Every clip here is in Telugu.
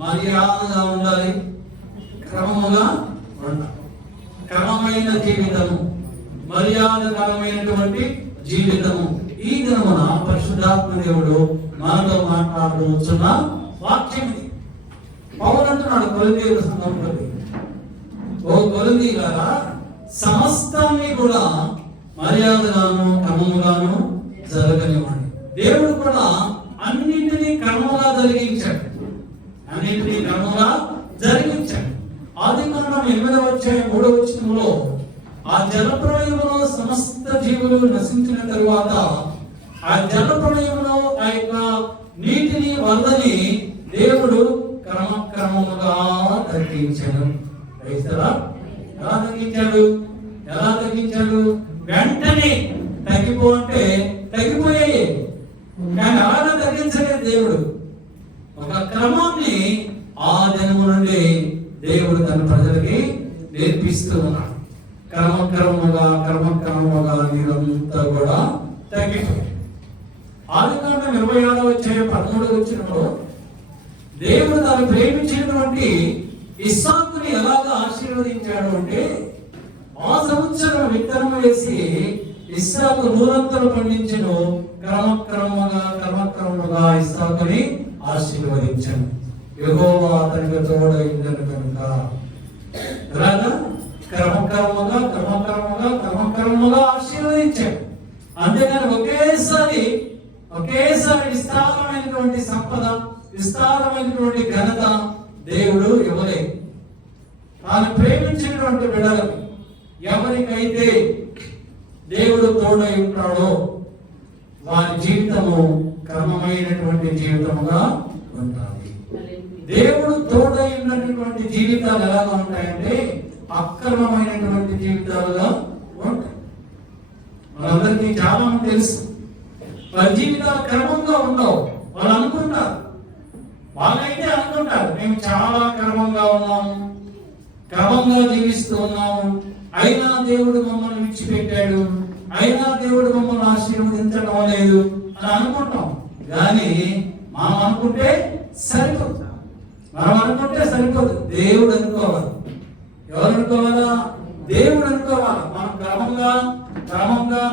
మర్యాదగా ఉండాలి, క్రమముగా ఉండాలి. క్రమమైన జీవితము, మర్యాదకరమైనటువంటి జీవితము. ఈ దినమున పరిశుద్ధాత్మ దేవుడు మనతో మాట్లాడుతున్న వాక్యం ఇది. పౌలు అంటున్నాడు కొరింథీయుల సంఘంలో, ఓ కొరింథీయులారా, సమస్తాన్ని కూడా మర్యాదగాను క్రమముగాను జరగనివ్వండి. దేవుడు కూడా అన్నింటినీ క్రమంగా జరిగించాడు, అన్నింటినీ క్రమంగా జరిగించాడు. ఆదికాండం 8వ అధ్యాయం 3వ వచనంలో ఆ జలప్రళయంలో సమస్త జీవులు నశించిన తరువాత ఆ జలప్రళయంలో ఆ యొక్క నీటిని వరదని దేవుడు క్రమక్రమముగా తగ్గించాడు. ఎలా తగ్గించాడు? ఎలా తగ్గించాడు? వెంటనే తగ్గిపో అంటే తగ్గిపోయాయి, కానీ అలాగే తగ్గించలేదు దేవుడు. ఒక క్రమాన్ని ఆ దినము నుండి దేవుడు తన ప్రజలకి నేర్పిస్తూ ఉన్నాడు. క్రమక్రమముగా నీరంతా కూడా తగ్గిపోయింది. ఆదికాండం 26వ అధ్యాయం 13వ వచనంలో దేవుడు తాను ప్రేమించినటువంటి ఇస్సాకుని ఎలాగా ఆశీర్వదించాడు అంటే, ఆ సంవత్సరం విత్తనం వేసి ఇస్సాకు నూరంతలు పండించెను, క్రమక్రమముగా ఇస్సాకుని ఆశీర్వదించాను. యెహోవా అతనికి తోడైందని కనుక ఎలాగా క్రమక్రమముగా ఆశీర్వదించాడు. అంతేగాని ఒకేసారి విస్తారమైనటువంటి సంపద, విస్తారమైనటువంటి ఘనత దేవుడు ఇవ్వలేదు. తాను ప్రేమించినటువంటి బిడ్డలకు ఎవరికైతే దేవుడు తోడై ఉంటాడో వారి జీవితము క్రమమైనటువంటి జీవితముగా ఉంటుంది. దేవుడు తోడై ఉన్నటువంటి జీవితాలు ఎలాగా ఉంటాయంటే అక్రమమైనటువంటి జీవితాలుగా ఉంటాయి. వాళ్ళందరికీ చాలా మంది తెలుసు, వారి జీవితాలు క్రమంగా ఉండవు. వాళ్ళు అనుకుంటారు, వాళ్ళైతే అనుకుంటారు మేము చాలా క్రమంగా ఉన్నాము, క్రమంగా జీవిస్తూ ఉన్నాము, అయినా దేవుడు మమ్మల్ని విడిచిపెట్టాడు, అయినా దేవుడు మమ్మల్ని ఆశీర్వదించడం లేదు అని అనుకుంటాం. కానీ మనం అనుకుంటే సరిపోదు. దేవుడు అనుకోవాలి. ఎవరు అనుకోవాలా? దేవుడు అనుకోవాలి. మనం క్రమంగా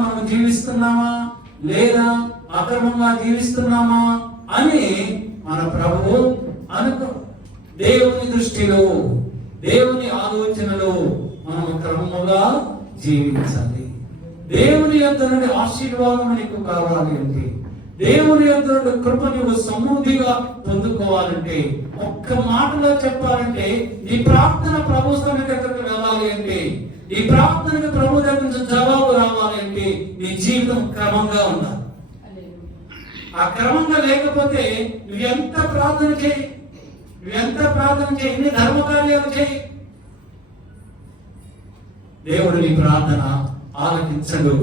మనం జీవిస్తున్నామా లేదా అక్రమంగా జీవిస్తున్నామా అని మన ప్రభువు అనుకో. దేవుని దృష్టిలో, దేవుని ఆలోచనలో మనం క్రమముగా జీవించాలి. దేవుని యొద్ద నుండి ఆశీర్వాదం నీకు కావాలి అంటే, దేవుని యొద్ద నుండి కృప నువ్వు సమృద్ధిగా పొందుకోవాలంటే, ఒక్క మాటలో చెప్పాలంటే నీ ప్రార్థన ప్రభు సన్నిధి దగ్గరకు వెళ్ళాలి అంటే, నీ ప్రార్థనకు ప్రభు దగ్గర నుంచి జవాబు రావాలి అంటే నీ జీవితం క్రమంగా ఉండాలి. ఆ క్రమంగా లేకపోతే నువ్వు ఎంత ప్రార్థన చేయి, ఎన్ని ధర్మకార్యాలు చేయి, దేవుడు నీ ప్రార్థన ఆలకించడు.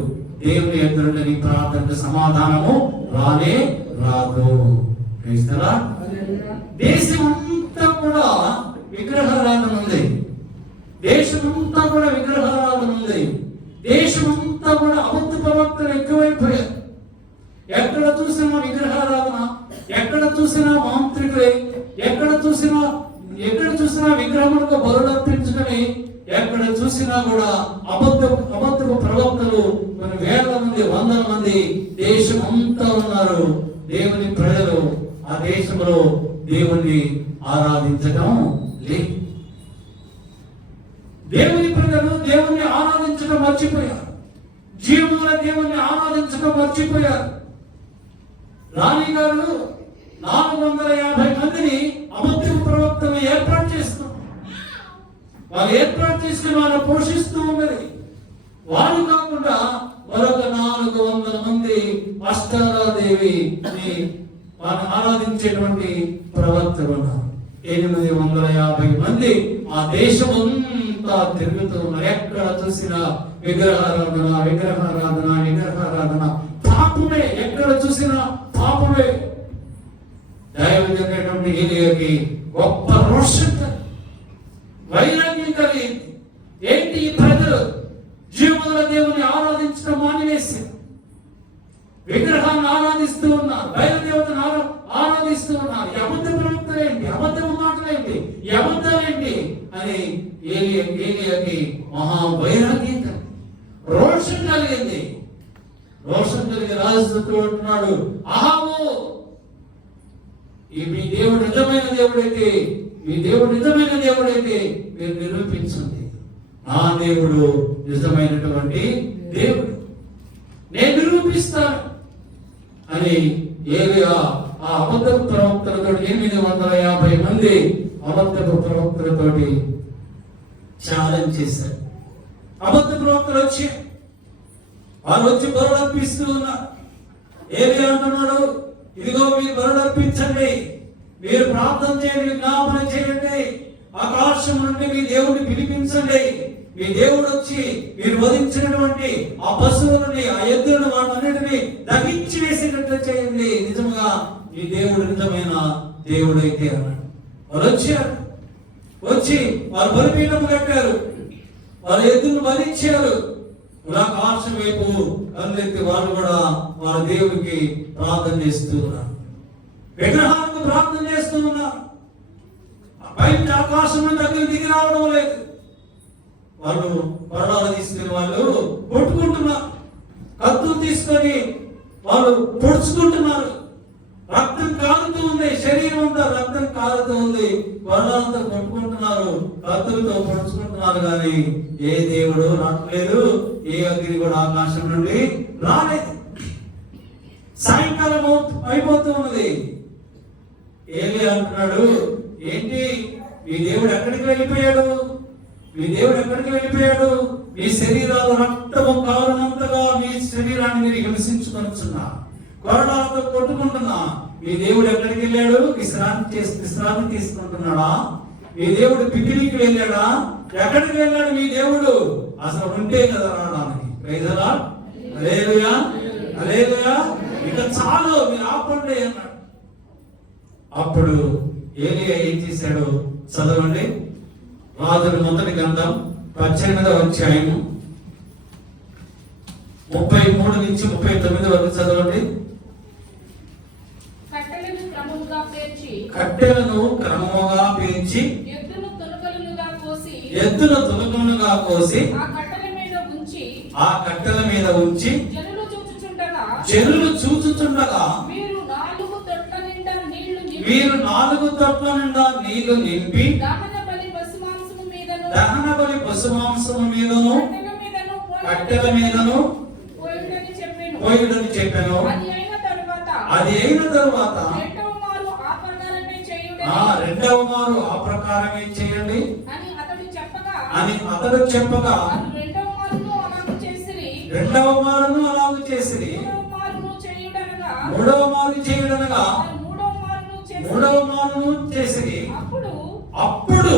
దేవుని ఎదురుంటే నీ ప్రార్థనకు సమాధానము రానే రాదు. దేశమంతా కూడా విగ్రహారాధన ఉంది. దేశమంతా కూడా అబద్ధ ప్రవక్తలు ఎక్కువైపోయారు. ఎక్కడ చూసినా విగ్రహారాధన, ఎక్కడ చూసినా మాంత్రికులే, ఎక్కడ చూసినా విగ్రహములకు బలులు అర్పించుకొని, ఎక్కడ చూసినా కూడా అబద్ధపు ప్రవక్తలు కొన్ని వేల మంది, వందల మంది దేశం అంతా ఉన్నారు. దేవుని ప్రజలు ఆ దేశంలో దేవుణ్ణి ఆరాధించడం లేదు. దేవుని ప్రజలు దేవుణ్ణి ఆరాధించడం మర్చిపోయారు. జీవముల దేవుణ్ణి ఆరాధించడం మర్చిపోయారు. రాణి గారు 450 మందిని అబద్ధపు ప్రవక్తలు ఏర్పాటు చేస్తున్నారు. వాళ్ళు ఏర్పాటు చేసుకుని వాళ్ళు పోషిస్తూ ఉన్నది. వాళ్ళు కాకుండా మరొక 400 మంది అష్టారాదేవి వాళ్ళు ఆరాధించేటువంటి ప్రవక్తలు ఉన్నారు. 850 మంది ఆ దేశమంతా తిరుగుతూ ఉన్నారు. ఎక్కడ చూసినా విగ్రహారాధన పాపమే, ఎక్కడ చూసినా పాపమే. దైవమైనటువంటి ఏలియాకి గొప్ప రోషం, వైరాగ్యం కలిగింది. ఏంటి ఈ ప్రజలు జీవముల దేవుని ఆరాధించడం మానివేసి విగ్రహాన్ని ఆరాధిస్తూ ఉన్నారు, బయలుదేవతను ఆరాధిస్తూ ఉన్నారు. అబద్ధ ప్రవక్తలు ఏంటి, అబద్ధము మాట్లాడుతున్నారు. ఏంటి, ఈ అబద్ధాలు ఏంటి అని ఏలియాకి మహావైరాగ్యం కలిగింది, రోషం కలిగింది. రోషం కలిగి రాజుతో అంటున్నాడు, అహాబు, మీ దేవుడు నిజమైన దేవుడైతే, మీ దేవుడు నిజమైన దేవుడైతే మీరు నిరూపించండి. నా దేవుడు నిజమైనటువంటి దేవుడు, నేను నిరూపిస్తాను అని ఏలియా ఆ అబద్ధపు ప్రవక్తలతో 850 మంది అబద్ధపు ప్రవక్తలతోటి ఛాలెంజ్ చేశారు. అబద్ధ ప్రవక్తలు వచ్చి వాళ్ళు వచ్చి బరుడర్పిస్తూ ఉన్నారు. ఏలియా అంటున్నాడు, ఇదిగో మీరు బరుడర్పించండి, మీరు ప్రార్థన చేయండి, విజ్ఞాపన చేయండి, ఆకాశం నుండి మీ దేవుడిని పిలిపించండి, మీ దేవుడు వచ్చి మీరు వధించినటువంటి ఆ పశువులని, ఆ ఎద్దులను, వాటన్నిటిని దహించి వేసేటట్లు చేయండి, నిజంగా మీ దేవుడు నిజమైన దేవుడైతే అన్నాడు. వాళ్ళు వచ్చారు, వచ్చి వారు బలిపీఠం కట్టారు, వారు ఎద్దును బలిచ్చారు. ఆకాశం వైపు కళ్ళెత్తి వాళ్ళు కూడా వాళ్ళ దేవుడికి ప్రార్థన చేస్తూ ఉన్నారు, విగ్రహాలకు ప్రార్థన చేస్తూ ఉన్నారు. బయట ఆకాశం దగ్గర దిగి రావడం లేదు. వాళ్ళు కొరడాలు తీసుకుని వాళ్ళు కొట్టుకుంటున్నారు, కత్తులు తీసుకొని వాళ్ళు పొడుచుకుంటున్నారు. రక్తం కారుతూ ఉంది, శరీరం అంతా రక్తం కారుతూ ఉంది. కొరడాలతో కొట్టుకుంటున్నారు, కత్తులతో పొడుచుకుంటున్నారు. కానీ ఏ దేవుడు రావట్లేదు, ఏ అగ్ని కూడా ఆకాశం నుండి రాలేదు. సాయంకాలం అయిపోతూ ఉన్నది. ఏలియా అంటున్నాడు, ఏంటి మీ దేవుడు ఎక్కడికి వెళ్ళిపోయాడు, మీ దేవుడు ఎక్కడికి వెళ్ళిపోయాడు, మీ శరీరాలు రక్తము కారునంతగా మీ శరీరాన్ని మీరు హింసించుకొనుచున్నా, కొరడాలతో కొట్టుకుంటున్నా. మీ దేవుడు ఎక్కడికి వెళ్ళాడు, విశ్రాంతి తీసుకుంటున్నాడా, మీ దేవుడు పిక్నిక్ వెళ్ళాడా, ఎక్కడికి వెళ్ళాడు మీ దేవుడు, అసలు ఉంటే కదా రావడానికి. ప్రైజ్ ది లార్డ్, హల్లెలూయా, హల్లెలూయా. ఇక చాలు, మీరు ఆపండి అన్నాడు. అప్పుడు ఏలియా ఏం చేశాడు చదవండి. రాజుల మొదటి గ్రంథం 18వ అధ్యాయము 33 నుంచి 39 వరకు చదవండి. కట్టెలను క్రమముగా పేర్చి ఎద్దును తునకలుగా కోసి ఆ కట్టెల మీద ఉంచి జనులు చూచుచుండగా మీరు 4 తొట్ల నిండా నీళ్లు నింపి దహన బలి పశుమాంసము మీదను కట్టెల మీదను పోయుడని చెప్పాను. అది అయిన తరువాత రెండవ మారు ఆ ప్రకారమే చేయండి అని అతడు చెప్పగా రెండవ మారును అలాగూ చేసిరి. మూడవ మారు చేయుడనగా మూడవ మారును చేసిరి. అప్పుడు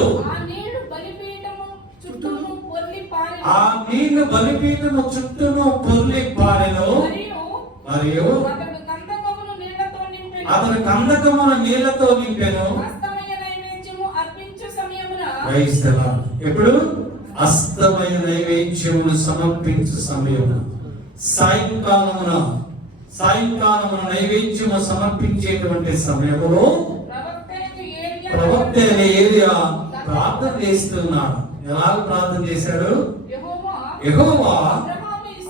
ఆ నీళ్లు బలిపీఠము చుట్టూను పొర్లి పారెను. మరియు అతడు కందకమును నీళ్లతో నింపెను. ఎప్పుడు అస్తమయ నైవేద్యమును సమర్పించు సమయమున సాయంకాలమున నైవేద్యము సమర్పించేటువంటి సమయములో ప్రవక్త ఏలియా ప్రార్థన చేస్తున్నాడు. ఎలా ప్రార్థన చేశాడు? యెహోవా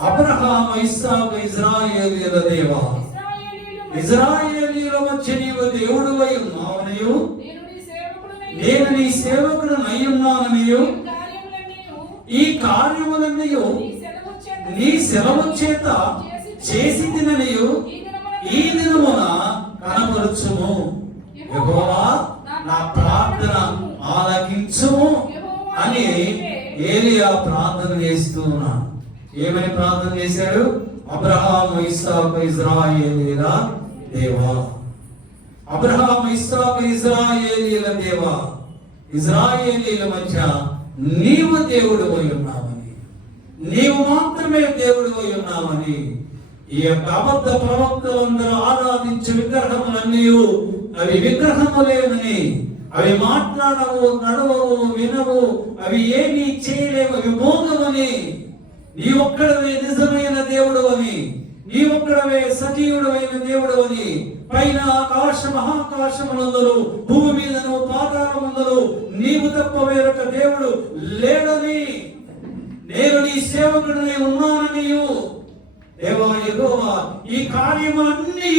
అబ్రహాము, ఇస్సాకు, ఇశ్రాయేలీయుల దేవా, ఇశ్రాయేలీయుల మధ్య నీవు దేవుడవై ఉన్నావనియు నేను నీ సేవకుడనై ఉన్నాననియు ఈ కార్యములన్నీ నీ సెలవు చేత చేసి తిననియు ఈ దినమున కనపరచుము. యెహోవా నా ప్రార్థన ఆలకించుము అని ఏలియా ప్రార్థన చేస్తూ ఉన్నాడు. ఏమని ప్రార్థన చేశాడు? అబ్రహాము, ఇస్సాకు, ఇశ్రాయేలీయుల దేవా, అబ్రహాము, ఇస్సాకు, ఇశ్రాయేలీయుల దేవా, ఇశ్రాయేలీయుల మధ్య నీవు దేవుడు అయి ఉన్నావని, నీవు మాత్రమే దేవుడు అయి ఉన్నావని ఈ యొక్క అబద్ధ ప్రవక్తలందరూ ఆరాధించే విగ్రహములన్నీ అవి విగ్రహములేనని, అవి మాట్లాడవు, నడవవు, వినవు, అవి ఏమీ చేయలేవు, అవి మోగవని, నీ ఒక్కడవే నిజమైన దేవుడు అని నీ ఒక్కడవే సజీవుడవైన దేవుడు అని, పైన ఆకాశ మహాకాశములందరూ భూమి మీదను పాతాళమందరూ నీవు తప్ప వేరొక దేవుడు లేడని, నేను నీ సేవకుడిని ఉన్నాననియు, దేవా యెహోవా ఈ కార్యములన్నీ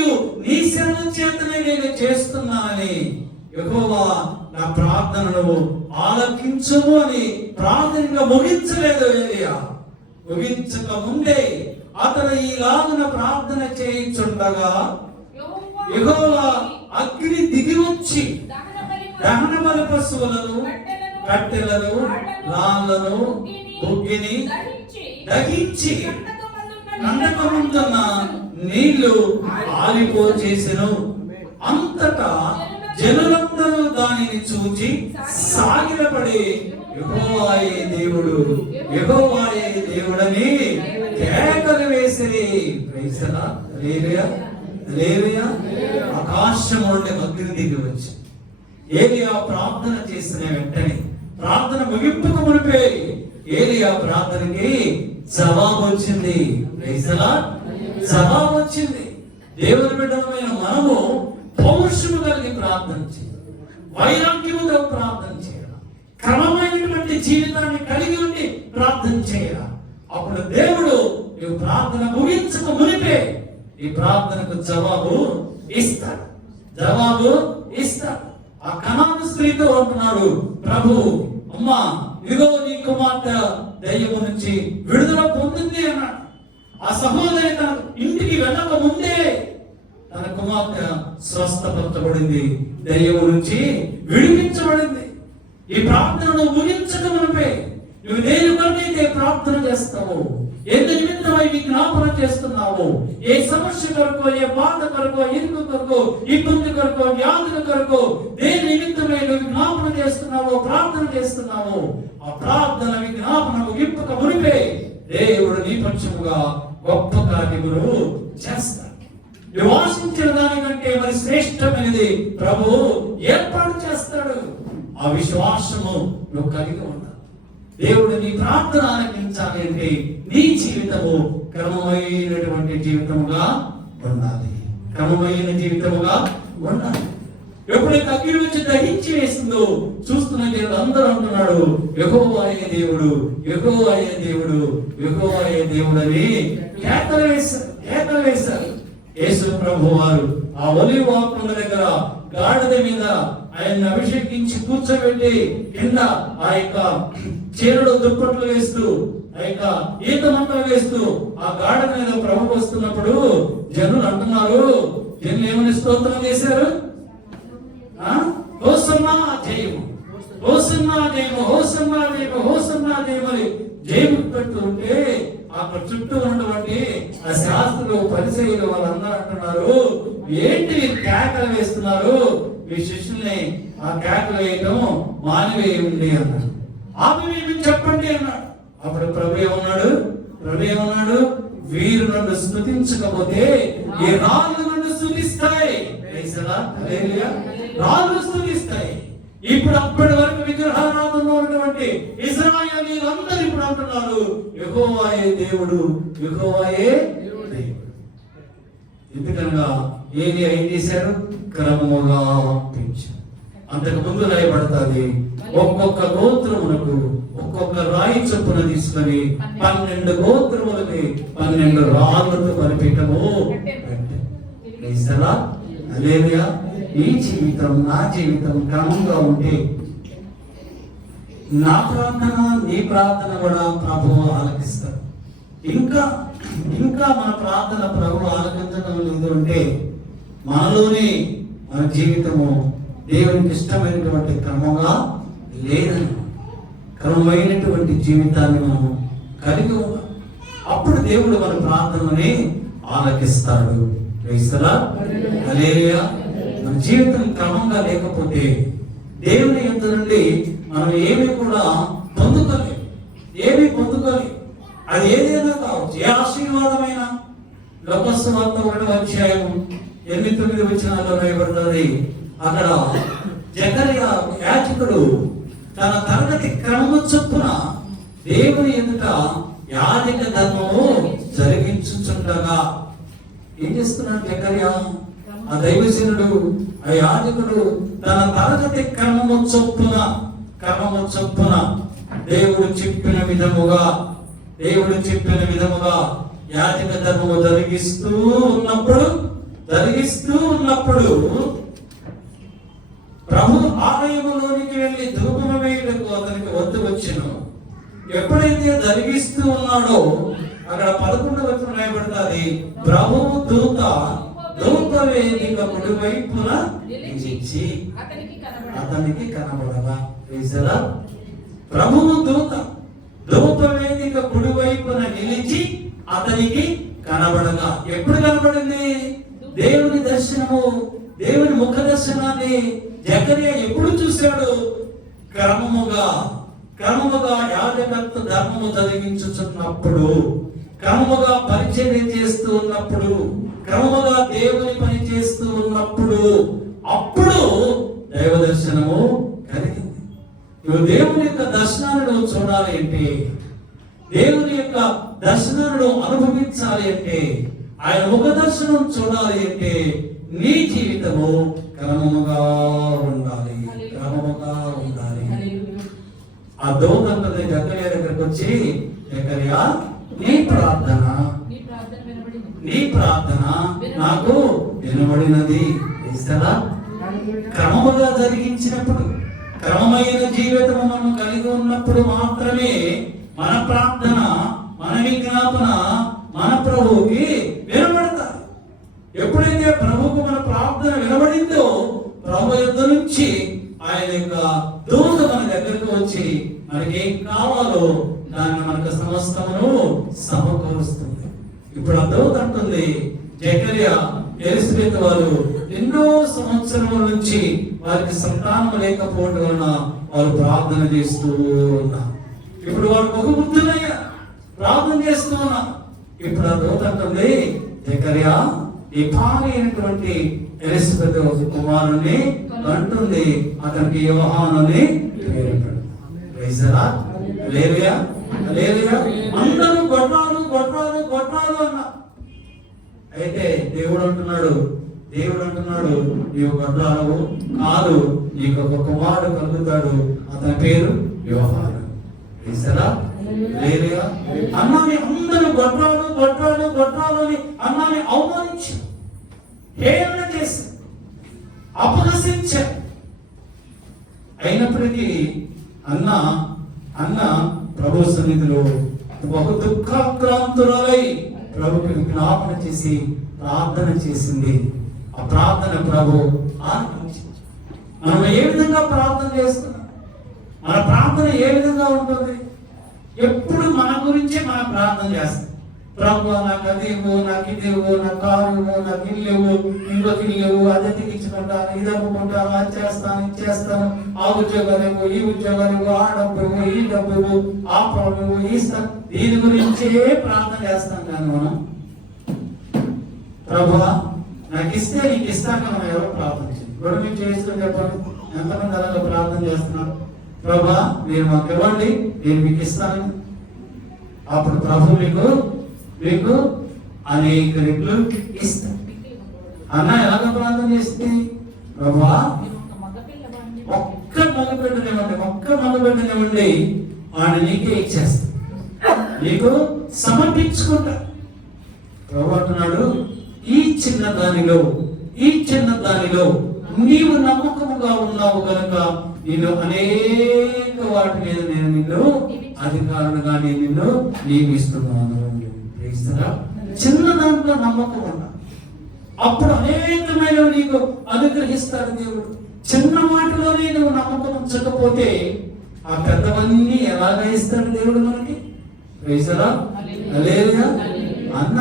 నీ శ్రమ చేతనే నేను చేస్తున్నానని, యెహోవా నా ప్రార్థనను ఆలకించుము అని ప్రార్థనగా ముగించలేదు ఏలియా. ముగించక ముందే అతను ఈలాగున ప్రార్థన చేయించుండగా యెహోవా అగ్ని దిగి వచ్చి దహన బలి పశువులను, కట్టెలను, రాళ్లను, బుగ్గిని దహించి నందకముందున్న నీళ్లు ఆరిపో చేసెను. అంతటా జనులందరూ దానిని చూచి సాగిలపడి యెహోవాయే దేవుడు, యెహోవాయే దేవుడని కేకలు వేసిరి. Praise the lord. Hallelujah, hallelujah. ఆకాశం నుండి అగ్ని దిగి వచ్చి ఏలియా ప్రార్థన చేసిన వెంటనే, ప్రార్థన ముగింపుకు మునిపే ఏలియా ప్రార్థనకి జవాబు వచ్చింది. Praise the Lord. జవాబు వచ్చింది. దేవుని బిడ్డలమైన మనము పౌరుషము కలిగి ప్రార్థన చేయాలి, వైరాగ్యముగా ప్రార్థన చేయాలి, క్రమమైనటువంటి జీవితాన్ని కలిగి ఉండి ప్రార్థన చేయాలి. అప్పుడు దేవుడు ఈ ప్రార్థన ముగించక మునిపే ఈ ప్రార్థనకు జవాబు ఇస్తాడు, జవాబు ఇస్తాడు. ఆ కనాను స్త్రీతో అంటున్నాడు ప్రభు, అమ్మా ఇదిగో నీ కుమార్తె దయ్యము నుంచి విడుదల పొందింది అన్నాడు. ఆ సహోదరి తన ఇంటికి వెళ్ళక ముందే తన కుమార్తె స్వస్థపరచబడింది, దయ్యము నుంచి విడిపించబడింది. ఈ ప్రార్థనను ముగించక మునిపే నువ్వు దేని కొరకైతే ప్రార్థన చేస్తావు, ఏ నిమిత్తమై విజ్ఞాపన చేస్తున్నావు, ఏ సమస్య కొరకు, ఏ బాధ కొరకు, ఇరుకు కొరకు, ఇబ్బంది కొరకు, వ్యాధుల కొరకు దేని నిమిత్తమై నువ్వు విజ్ఞాపన చేస్తున్నావో, ప్రార్థన చేస్తున్నావో, ఆ ప్రార్థన విజ్ఞాపన ముగింపక మునిపే దేవుడు నీ పక్షముగా గొప్ప కార్యములు చేస్తాడు. నువ్వు ఆశించిన దానికంటే మరి శ్రేష్టమైనది ప్రభు ఏర్పాటు చేస్తాడు. ఆ విశ్వాసము నువ్వు కలిగి ఉండాలి. దేవుడు నీ ప్రార్థన ఆలకించాలి అంటే నీ జీవితము క్రమమైనటువంటి జీవితముగా ఉండాలి, క్రమమైన జీవితముగా ఉండాలి. ఎప్పుడైతే అగ్ని వచ్చి దహించి వేసిందో చూస్తున్న దేవుడు అందరూ అంటున్నాడు యెహోవాయే దేవుడు, యెహోవాయే దేవుడు, యెహోవాయే దేవుడు అని కేకలు వేశారు, కేకలు వేశారు. యేసు ప్రభు వారు ఆ ఒలీవ కొండ దగ్గర గాడిద మీద ఆయన్ని అభిషేకించి కూర్చోబెట్టి కింద ఆ యొక్క చీరలు దుప్పట్లు వేస్తూ, ఆ యొక్క ఈత మంటలు వేస్తూ ఆ గాడిద మీద ప్రభు వస్తున్నప్పుడు జనులు అంటున్నారు, జనులు ఏమని స్తోత్రం చేశారు? హోసన్నా జయము, హోసన్నా జయము, హోసన్నా జయము, హోసన్నా జయము అని జయము పెడుతుంటే అక్కడ చుట్టూ ఉన్నటువంటి ఆ శాస్త్రులు, పరిసయ్యులు వాళ్ళందరూ అంటున్నారు, ఏంటి కేకలు వేస్తున్నారు? మీ శిష్యుల్ని ఆ కేకలు వేయటం మానివేయండి అన్నాడు. ఆపివేయమని చెప్పండి అన్నాడు. అప్పుడు ప్రభు ఏమన్నాడు? ప్రభు ఏమన్నాడు? వీరు నన్ను స్తుతించకపోతే ఈ రాళ్ళు నన్ను స్తుతిస్తాయి. రాళ్ళు స్తుతిస్తాయి. ఇప్పుడు అప్పటి వరకు విగ్రహారాధనలో ఉన్నటువంటి ఇశ్రాయేలీయులందరూ ఇప్పుడు అంటున్నారు యెహోవాయే దేవుడు, యెహోవాయే దేవుడు. ఎందుకనగా ఏలియా ఏం చేశాడు? క్రమముగా పెంచాడు. అంతకు ముందు రాయబడతాది, ఒక్కొక్క గోత్రమునకు ఒక్కొక్క రాయి చొప్పున తీసుకొని 12 గోత్రములకి 12 రాళ్ళతో బలిపీఠము పెట్టాడు. హల్లెలూయా. ఈ జీవితం, నా జీవితం క్రమంగా ఉంటే నా ప్రార్థన, నీ ప్రార్థన కూడా ప్రభువు ఆలకిస్తాడు. ఇంకా ఇంకా మన ప్రార్థన ప్రభువు ఆలకించడం లేదు అంటే మనలోనే మన జీవితము దేవునికి ఇష్టమైనటువంటి క్రమంగా లేదని, క్రమమైనటువంటి జీవితాన్ని మనం కలిగి ఉన్నాం. అప్పుడు దేవుడు మన ప్రార్థనని ఆలకిస్తాడు. హల్లెలూయా. మన జీవితం క్రమంగా లేకపోతే దేవుని యొద్ద నుండి మనం ఏమీ కూడా పొందుకోలేము, ఏమీ పొందుకోలేము. అది ఏదైనా కావచ్చు, ఏ ఆశీర్వాదమైన. లోకసు వార్త 1వ అధ్యాయం 8-9 వచనాల్లో రాయబడుతుంది. అక్కడ జకర్యా యాజకుడు తన తరగతి క్రమము చొప్పున దేవుని ఎదుట యాజక ధర్మము జరిగించుచుండగా ఏం చేస్తున్నాడు జకర్యా? ఆ దైవజనుడు, ఆ యాజకుడు తన తరగతి క్రమము చొప్పున దేవుడు చెప్పిన విధముగా యాజక ధర్మము జరిగిస్తూ ఉన్నప్పుడు ప్రభు ఆలయములోనికి వెళ్ళి ధూపము వేయుటకు అతనికి వద్దు వచ్చెను. ఎప్పుడైతే జరిగిస్తూ ఉన్నాడో అక్కడ 11వ వచనం రాయబడుతుంది, ప్రభు దూత ధూప వేదిక కుడి వైపున నిలిచి అతనికి కనబడగా. ప్రభువు దూత ధూప వేదిక కుడి వైపున నిలిచి అతనికి కనబడగా. ఎప్పుడు కనబడింది? దేవుని దర్శనము, దేవుని ముఖ దర్శనాన్ని జకర్యా ఎప్పుడు చూశాడు? క్రమముగా యాజకత్వ ధర్మము జరిగించుచున్నప్పుడు, క్రమముగా పరిచర్య చేస్తూ ఉన్నప్పుడు, క్రమముగా దేవుని పని చేస్తూ ఉన్నప్పుడు, అప్పుడు దైవ దర్శనము కలిగింది. నువ్వు దేవుని యొక్క దర్శనాన్ని నువ్వు చూడాలి అంటే, దేవుని యొక్క దర్శనాన్ని నువ్వు అనుభవించాలి అంటే, ఆయన ముఖ దర్శనం చూడాలి అంటే నీ జీవితము క్రమముగా ఉండాలి. ఆ దూతంతో జకర్యా దగ్గరకు వచ్చి, జకర్యా నీ ప్రార్థన నాకు వినబడినది. క్రమముగా జరిగించినప్పుడు, క్రమమైన జీవితము మనం కలిగి ఉన్నప్పుడు మాత్రమే మన ప్రార్థన, మన విజ్ఞాపన మన ప్రభువుకి వినబడతారు. ఎప్పుడైతే ప్రభువుకు మన ప్రార్థన వినబడిందో, ప్రభు యుద్ధ నుంచి ఆయన యొక్క దూత మన దగ్గరకు వచ్చి మనకేం కావాలో దాన్ని మనకు సమస్తమును సమకూరుస్తుంది. ఇప్పుడు ఆ దూత అంటుంది, జకర్యా ఎలిజబెత్ వారు ఎన్నో సంవత్సరముల నుంచి వారికి సంతానం లేకపోవడం వలన వారు ప్రార్థన చేస్తూ ఉన్నారు. ఇప్పుడు వారు బహుబుద్ధులయ్యా ప్రార్థన చేస్తూ ఉన్నారు. ఇప్పుడు ఆ దూత అంటుంది, జకర్యా ఈ భార్య అయినటువంటి ఎలిజబెత్ కుమారుని అంటుంది, అతనికి యోహాను అని పేరు పెట్టాడు. అందరూ గొడ్రాలు అన్నారు. అయితే దేవుడు అంటున్నాడు, నీవు గొడ్రాలు కాదు, నీకు ఒక కుమారుడు కలుగుతాడు, అతని పేరు యోహాను. అన్నాని అందరూ గొడ్రాలు అని అన్నాని అవమానించారు, హేళన చేశారు, అపహసించారు. అయినప్పటికీ అన్న ప్రభు సన్నిధిలో బహు దుఃఖాక్రాంతురాలై ప్రభుకి విజ్ఞాపన చేసి ప్రార్థన చేసింది. ఆ ప్రార్థన ప్రభు ఆలకించింది. మనం ఏ విధంగా ప్రార్థన చేస్తున్నాం? మన ప్రార్థన ఏ విధంగా ఉంటుంది? ఎప్పుడు మన గురించే మనం ప్రార్థన చేస్తాం. ప్రభు నాకు అది ఇవ్వు, నాకు ఇది ఇవ్వు, నాకు కారు ఇవ్వు, నాకు ఇల్లు ఇవ్వు, ఇంకొక ఇల్లు ఇవ్వు, అది తెగించుకుంటాను, ఇది అమ్ముకుంటాను, అది చేస్తాను, ఇది చేస్తాను, ఆ ఉద్యోగాలు ఇవ్వు, ఈ ఉద్యోగాలు ఇవ్వు, ఆ డబ్బు ఇవ్వు, ఈ డబ్బు ఇవ్వు, ఆ పొలం ఇవ్వు, ఈ దీని గురించే ప్రార్థన చేస్తాం. కానీ మనం ప్రభు నాకు ఇస్తే నీకు ఇస్తాక మనం ఎవరు ప్రార్థించాలి? ఇప్పుడు మేము చేస్తాం చెప్పండి, ఎంతమంది అలాగే ప్రార్థన చేస్తున్నారు? ప్రభా మీరు మాకు ఇవ్వండి, నేను మీకు ఇస్తాను. అప్పుడు ప్రభు మీకు అనేక రెట్లు ఇస్తాను. అన్న ఎలాగ ప్రార్థన చేస్తే, ప్రభా ఒక్క మగబిడ్డనివ్వండి, వాడిని నీకే ఇచ్చేస్తా, నీకు సమర్పించుకుంటా. ప్రభు అంటున్నాడు, ఈ చిన్న దానిలో నీవు నమ్మకముగా ఉన్నావు కనుక నేను అనేక వాటి మీద నిన్ను అధికారులుగా నిన్ను నియమిస్తున్నాను. చిన్న దాంట్లో నమ్మకం ఉన్నా, అప్పుడు అనేకమైన నీకు అనుగ్రహిస్తాడు దేవుడు. చిన్న మాటలోనే నువ్వు నమ్మకం ఉంచకపోతే ఆ పెద్దవన్నీ ఎలాగ ఇస్తాడు దేవుడు మనకి? అన్న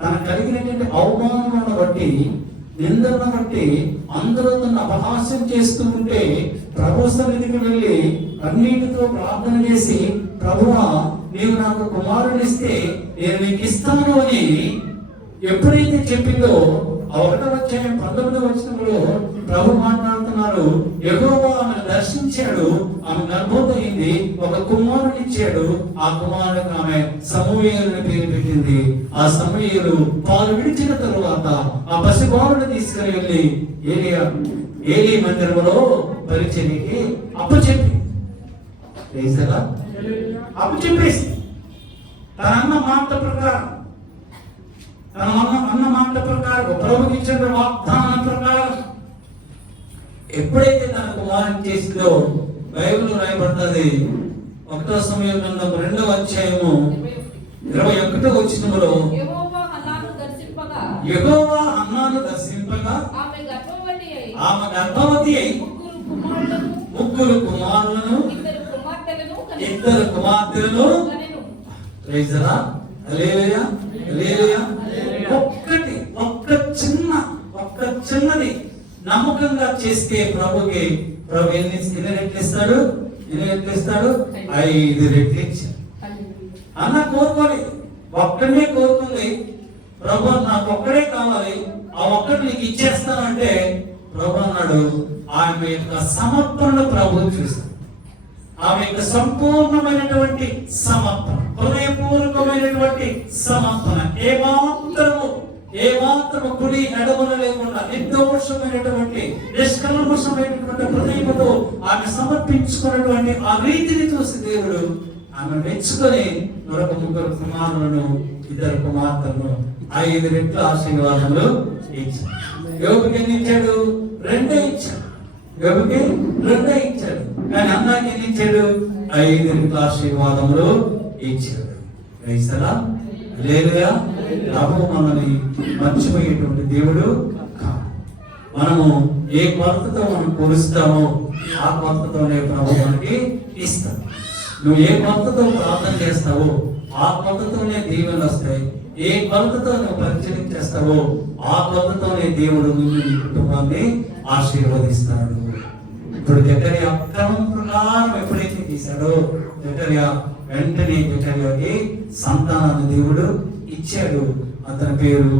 తన కలిగినటువంటి అవమానాలను బట్టి, నిందలను బట్టి అందరూ తన అపహాస్యం చేస్తూ ఉంటే ప్రభు సన్నిధికి వెళ్ళి అన్నిటితో ప్రార్థన చేసి, ప్రభువా నీవు నాకు కుమారుని ఇస్తే నేను నీకు ఇస్తాను అని ఎప్పుడైతే చెప్పిందో, 1వ అధ్యాయం 19వ వచనంలో ప్రభు మాట్లాడుతున్నారు, యెహోవా ఆమెను దర్శించాడు. ఆమె గర్భవతయింది, ఒక కుమారుని ఇచ్చాడు. ఆ కుమారుడికి ఆమె సమూయేలుని పేరు పెట్టింది. ఆ సమూయేలు పాలు విడిచిన తరువాత ఆ పసిబాలుని తీసుకుని వెళ్ళి ఏలీ మందిరంలో పరిచర్యకి అప్పచెప్పి అప్పచెప్పేసి తన అన్న మాట ప్రకారం ప్రభుకి ఇచ్చిన వాగ్దానం ప్రకారం ఎప్పుడైతే తన కుమారుని చేసిందో బైబిల్ రాయబడ్డది. 1వ సమూయేలు గ్రంథం 2వ అధ్యాయము 21వ వచనములో యెహోవా హన్నాను దర్శింపగా ఆమె గర్భవతి అయి ముగ్గురు కుమారులను ఇద్దరు కుమార్తెలను ఒక్క చిన్నది నమ్మకంగా చేస్తే ప్రభు ఎన్ని రెట్లు ఇస్తాడు? 5 రెట్లు ఇచ్చాడు. అన్న కోరుకోలేదు, ఒక్కడే కోరుకుంది. ప్రభు నాకు ఒక్కడే కావాలి, ఆ ఒక్కటి నీకు ఇచ్చేస్తానంటే ప్రభు అన్నాడు. ఆమె యొక్క సమర్పణ ప్రభు చూస్తాడు. ఆమె యొక్క సంపూర్ణమైనటువంటి సమర్పణ, హృదయపూర్వకమైనటువంటి సమర్పణ, ఏమాత్రము కుడి ఎడమన లేకుండా నిర్దోషమైనటువంటి నిష్కల్మషమైనటువంటి హృదయముతో ఆమె సమర్పించుకున్నటువంటి ఆ రీతిని చూసి దేవుడు ఆమె మెచ్చుకొని మరొక 3 కుమారులను 2 కుమార్తెలను 5 రెట్ల ఆశీర్వాదములు ఇచ్చాడు. యోబుకి ఎన్ని ఇచ్చాడు? 2 ఇచ్చాడు. యోబుకి 2 ఇచ్చాడు. కానీ అన్నాకి ఎన్ని ఇచ్చాడు? 5 రెట్ల ఆశీర్వాదములు ఇచ్చాడు. హల్లెలూయా. ప్రభు మనల్ని మర్చిపోయేటువంటి దేవుడు కాదు. మనము ఏ కొరతతో మనం కొలుస్తామో ఆ కొరతతోనే ప్రభు మనకి ఇస్తాడు. నువ్వు ఏ కొరతతో ప్రార్థన చేస్తావో ఆ కొరతతోనే దీవెనలు వస్తాయి. ఏ కొరతతో నువ్వు పరిచయం చేస్తావో ఆ కొరతతోనే దేవుడు నీ కుటుంబాన్ని ఆశీర్వదిస్తాడు. ఇప్పుడు జకర్యా అక్రమం ప్రకారం ఎప్పుడైతే తీశాడో వెంటనే జకర్యాకి సంతానాన్ని దేవుడు ఇచ్చాడు. అతని పేరు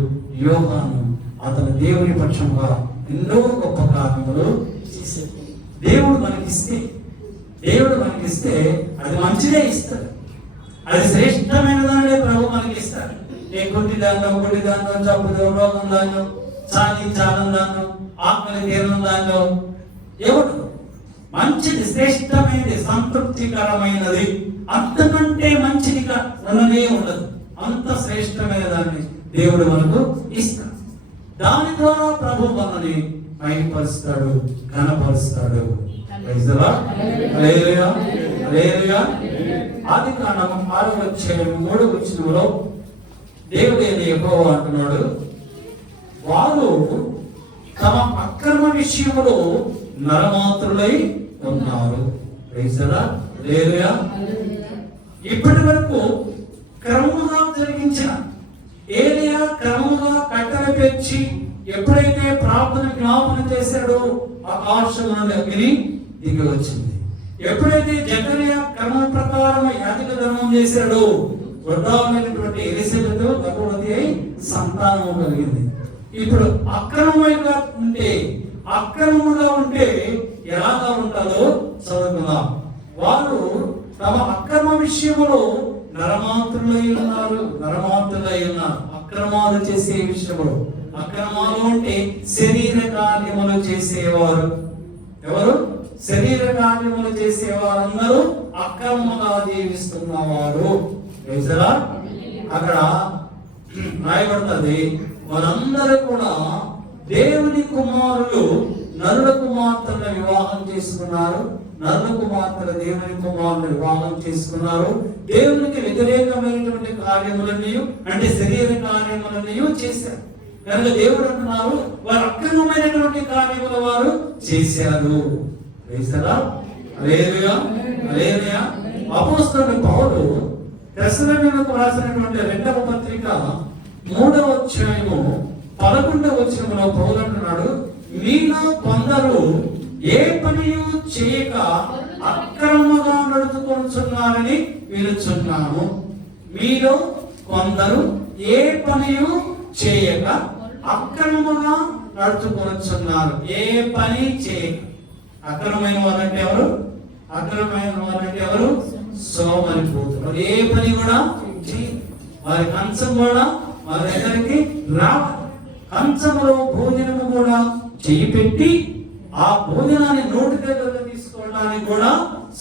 యోహాను. అతను దేవుని పక్షంగా ఎన్నో గొప్ప కార్యములు చేశాడు. దేవుడు మనకిస్తే అది మంచిదే ఇస్తాడు. అది శ్రేష్టమైన దానినే ప్రభు మనకి ఇస్తాడు. ఏ గుడ్డి దాన్నో జబ్బుదో రోగం దాన్నో చాలం దాన్నో ఆత్మని తీరం దాన్నో ఎవరు మంచిది, శ్రేష్టమైనది, సంతృప్తికరమైనది, అంతకంటే మంచిదిగా ఉండనే ఉండదు. అంత శ్రేష్టమైన దాన్ని దేవుడు మనకు ఇస్తాడు. దాని ద్వారా ప్రభు మనల్ని మహిమపరుస్తాడు, ఘనపరుస్తాడు. ఆదికాండం 6వ అధ్యాయం 3వ వచనంలో దేవుడైన యెహోవా అంటున్నాడు, వారు తమ అక్రమ విషయంలో నరమాత్రులై ఉన్నారు. ఇప్పటి వరకు క్రమముగా జరిగించిన ఏలియా క్రమముగా కట్టెలు పెంచి ఎప్పుడైతే ప్రార్థన జ్ఞాపన చేశాడో ఆకాశం నుండి అగ్ని దిగి వచ్చింది. ఎప్పుడైతే జకర్యా క్రమం ప్రకారం యాజక ధర్మం చేశాడో వృద్ధామైనటువంటి ఎలిసబెత్ గర్భవతి అయి సంతానము కలిగింది. ఇప్పుడు అక్రమంగా ఉంటే ఎలాగా ఉంటారో చదువుకుందాం. వారు తమ అక్రమ విషయంలో నరమాత్రులై ఉన్నారు. అక్రమాలు చేసే విషయంలో, అక్రమాలు అంటే శరీర కార్యములు చేసేవారు. ఎవరు? శరీర కార్యములు చేసేవారందరూ అక్రమంగా జీవిస్తున్నవారు. అక్కడ రాయబడుతుంది, వారందరూ కూడా దేవుని కుమారులు నరుల కుమార్తెలను వివాహం చేసుకున్నారు. నరుల కుమార్తెలు దేవుని కుమారులు వివాహం చేసుకున్నారు. దేవునికి వ్యతిరేకమైనటువంటి కార్యములన్నీ అంటే శరీర కార్యములన్నీ చేశారు. కనుక దేవుడు అంటున్నారు, వారు అక్రమమైనటువంటి కార్యములు వారు చేశారు. అపోస్తలుడు పౌలు తెస్సలోనికీయులకు రాసినటువంటి 2వ పత్రిక 3వ అధ్యాయము 11వ వచనంలో పౌలు అంటున్నాడు, మీలో కొందరు ఏ పనియు చేయక అక్రమంగా నడుచుకొనుచున్నారని వినుచున్నాము. మీలో కొందరు ఏ పనియు చేయక అక్రమంగా నడుచుకొనుచున్నారు. ఏ పని చేయక, అక్రమమైన వారంటే ఎవరు? అక్రమమైన వారంటే ఎవరు? సోమరిపోతులు. మరి ఏ పని కూడా వారి కంచం కూడా వారి దగ్గరికి రావాలి. కంచంలో భోజనము కూడా చేయి పెట్టి ఆ భోజనాన్ని నోటి దగ్గర తీసుకోవడానికి కూడా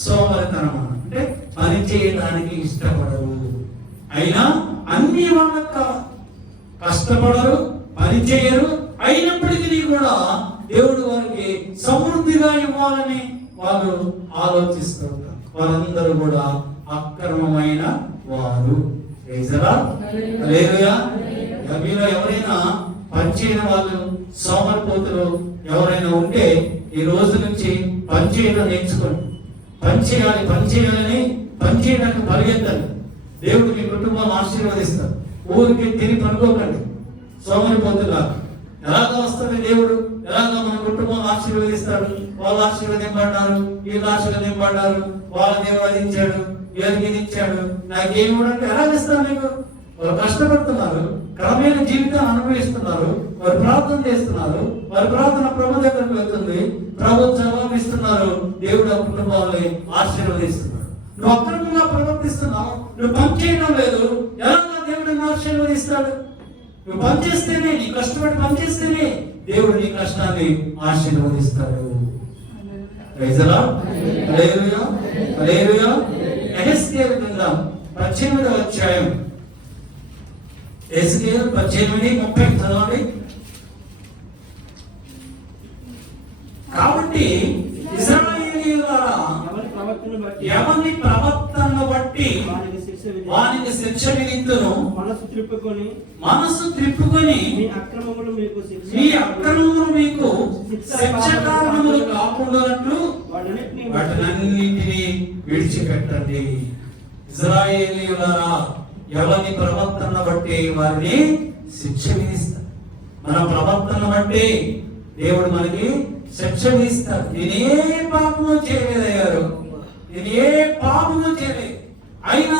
సోమరితనం. అంటే పని చేయడానికి ఇష్టపడరు. అయినా అన్ని వాళ్ళకి కష్టపడరు, పని చేయరు. అయినప్పటికీ కూడా దేవుడు వారికి సమృద్ధిగా ఇవ్వాలని వాళ్ళు ఆలోచిస్తూ ఉంటారు. వాళ్ళందరూ కూడా అక్రమమైన వారు. మీలో ఎవరైనా పనిచేయని వాళ్ళు, సోమరిపోతులు ఎవరైనా ఉంటే ఈ రోజు నుంచి పనిచేయడం నేర్చుకోండి. పనిచేయాలని పనిచేయడానికి పరిగెత్తండి. దేవుడు మీ కుటుంబాన్ని ఆశీర్వదిస్తారు. ఊరికి తిరిగి పనుకోకండి సోమరిపోతులా. ఎలాగ వస్తుంది దేవుడు? ఎలాగ మన కుటుంబం ఆశీర్వదిస్తాడు? వాళ్ళు ఆశీర్వదింపడ్డారు, వీళ్ళు ఆశీర్వదింపడ్డారు, వాళ్ళ దేవుడు అది ఇచ్చాడు, వీళ్ళకి ఇది ఇచ్చాడు, నాకేం కూడా ఎలాగిస్తాను నీకు? వారు కష్టపడుతున్నారు, క్రమేణ జీవితాన్ని అనుభవిస్తున్నారు, వారు ప్రార్థన చేస్తున్నారు, వారి ప్రార్థన ప్రభు దగ్గరకు వెళ్తుంది, ప్రభు జవాబిస్తున్నారు, దేవుడు ఆ కుటుంబాన్ని ఆశీర్వదిస్తున్నాడు. నువ్వు అక్రమంగా ప్రవర్తిస్తున్నావు, నువ్వు పని చేయడం లేదు, ఎలా దేవుడిని ఆశీర్వదిస్తాడు? నువ్వు పనిచేస్తేనే, నీ కష్టపడి పనిచేస్తేనే దేవుడు నీ కష్టాన్ని ఆశీర్వదిస్తాడు. యెహెజ్కేలు గ్రంథం 18వ అధ్యాయం, యెహెజ్కేలు 18:30 చదవండి. కాబట్టి ఇశ్రాయేలీయులారా, ఎవరి ప్రవర్తనను బట్టి వానికి శిక్ష విధింతును. మనసు త్రిప్పుకొని మీ అక్రమములు మీకు శిక్ష కారణములు కాకుండానట్లు వాటినన్నింటినీ విడిచిపెట్టండి. ఇశ్రాయేలీయులారా, ఎవరి ప్రవర్తన బట్టి వారిని శిక్ష విధిస్తారు. మన ప్రవర్తన బట్టి దేవుడు మనకి శిక్ష విధిస్తాడు. నేనే పాపము చేయలేదయ్యారు, నేను ఏ పాపము చేయలేదు, అయినా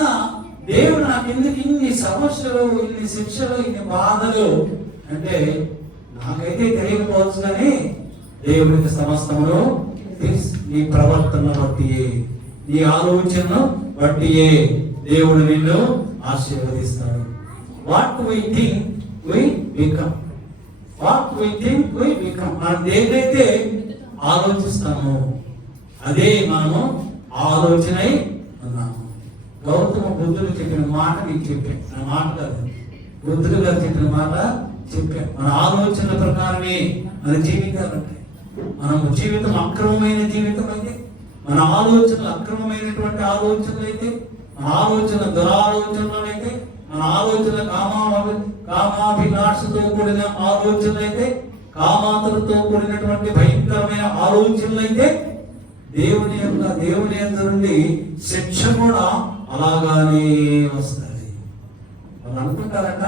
దేవుడు నాకు ఎందుకు ఇన్ని సమస్యలు, ఇన్ని శిక్షలు, ఇన్ని బాధలు అంటే నాకైతే తెలియకపోవచ్చు, కానీ దేవుడికి సమస్తమును తెలుసు. నీ ప్రవర్తన బట్టియే, నీ ఆలోచనను బట్టియే దేవుడు నిన్ను ఆశీర్వదిస్తాడు. What we think we become. What we think we become. మనం ఏదైతే ఆలోచిస్తామో అదే మనము ఆలోచనై ఉన్నాము. గౌతమ బుద్ధుడు చెప్పిన మాట నీకు చెప్పాను, నా మాట కాదు, బుద్ధుడు గారు చెప్పిన మాట చెప్పాను. మన ఆలోచన ప్రకారమే మన జీవితాలు ఉంటాయి. మన జీవితం అక్రమమైన జీవితం అయితే, మన ఆలోచనలు అక్రమమైనటువంటి ఆలోచనలు అయితే, మన ఆలోచన దురాలోచనలు అయితే, మన ఆలోచన కామాభిలాషతో కూడిన ఆలోచనలు అయితే, కామాతులతో కూడినటువంటి భయంకరమైన ఆలోచనలు అయితే, దేవుని నుండి శిక్ష కూడా అలాగానే వస్తుంది. వాళ్ళు అనుకుంటారట,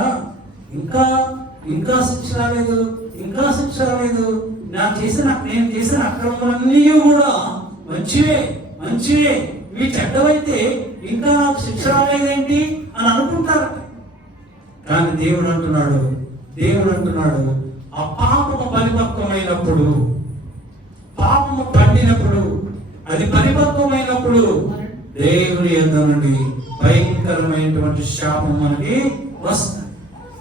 ఇంకా శిక్ష రాలేదు, ఇంకా శిక్ష రాలేదు, నేను చేసిన అక్రమాలన్నీ కూడా మంచివే, ఇవి చెడ్డవైతే ఇంకా నాకు శిక్ష రాలేదేంటి అని అనుకుంటారట. కానీ దేవుడు అంటున్నాడు ఆ పాపము పరిపక్వమైనప్పుడు, పాపము పండినప్పుడు, అది పరిపక్వమైనప్పుడు దేవుని యొద్ద నుండి భయంకరమైనటువంటి శాపం మనకి వస్తుంది.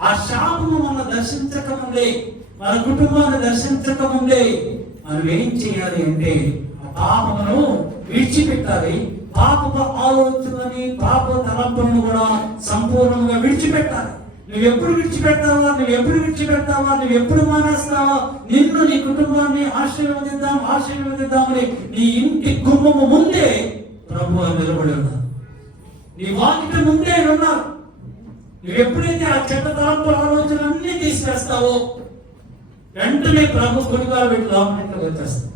ఆ శాపము మన దర్శించకముందే, మన కుటుంబాన్ని దర్శించకముందే మనం ఏం చేయాలి అంటే ఆ పాపమును విడిచిపెట్టాలి. పాపపు ఆలోచనని, పాప తలంపులను కూడా సంపూర్ణంగా విడిచిపెట్టాలి. నువ్వు ఎప్పుడు విడిచిపెడతావా, నువ్వు ఎప్పుడు మానేస్తావా? నిన్ను, నీ కుటుంబాన్ని ఆశీర్వదిద్దామని నీ ఇంటి గుమ్మము ముందే ప్రభువు నిలబడి ఉన్నారు, నీ వాకిట ముందే ఉన్నారు. నువ్వు ఎప్పుడైతే ఆ చెడ్డ తలంపు ఆలోచన అన్ని తీసివేస్తావో వెంటనే ప్రభు కొడుగా పెట్టి లోపలికి వచ్చేస్తావు.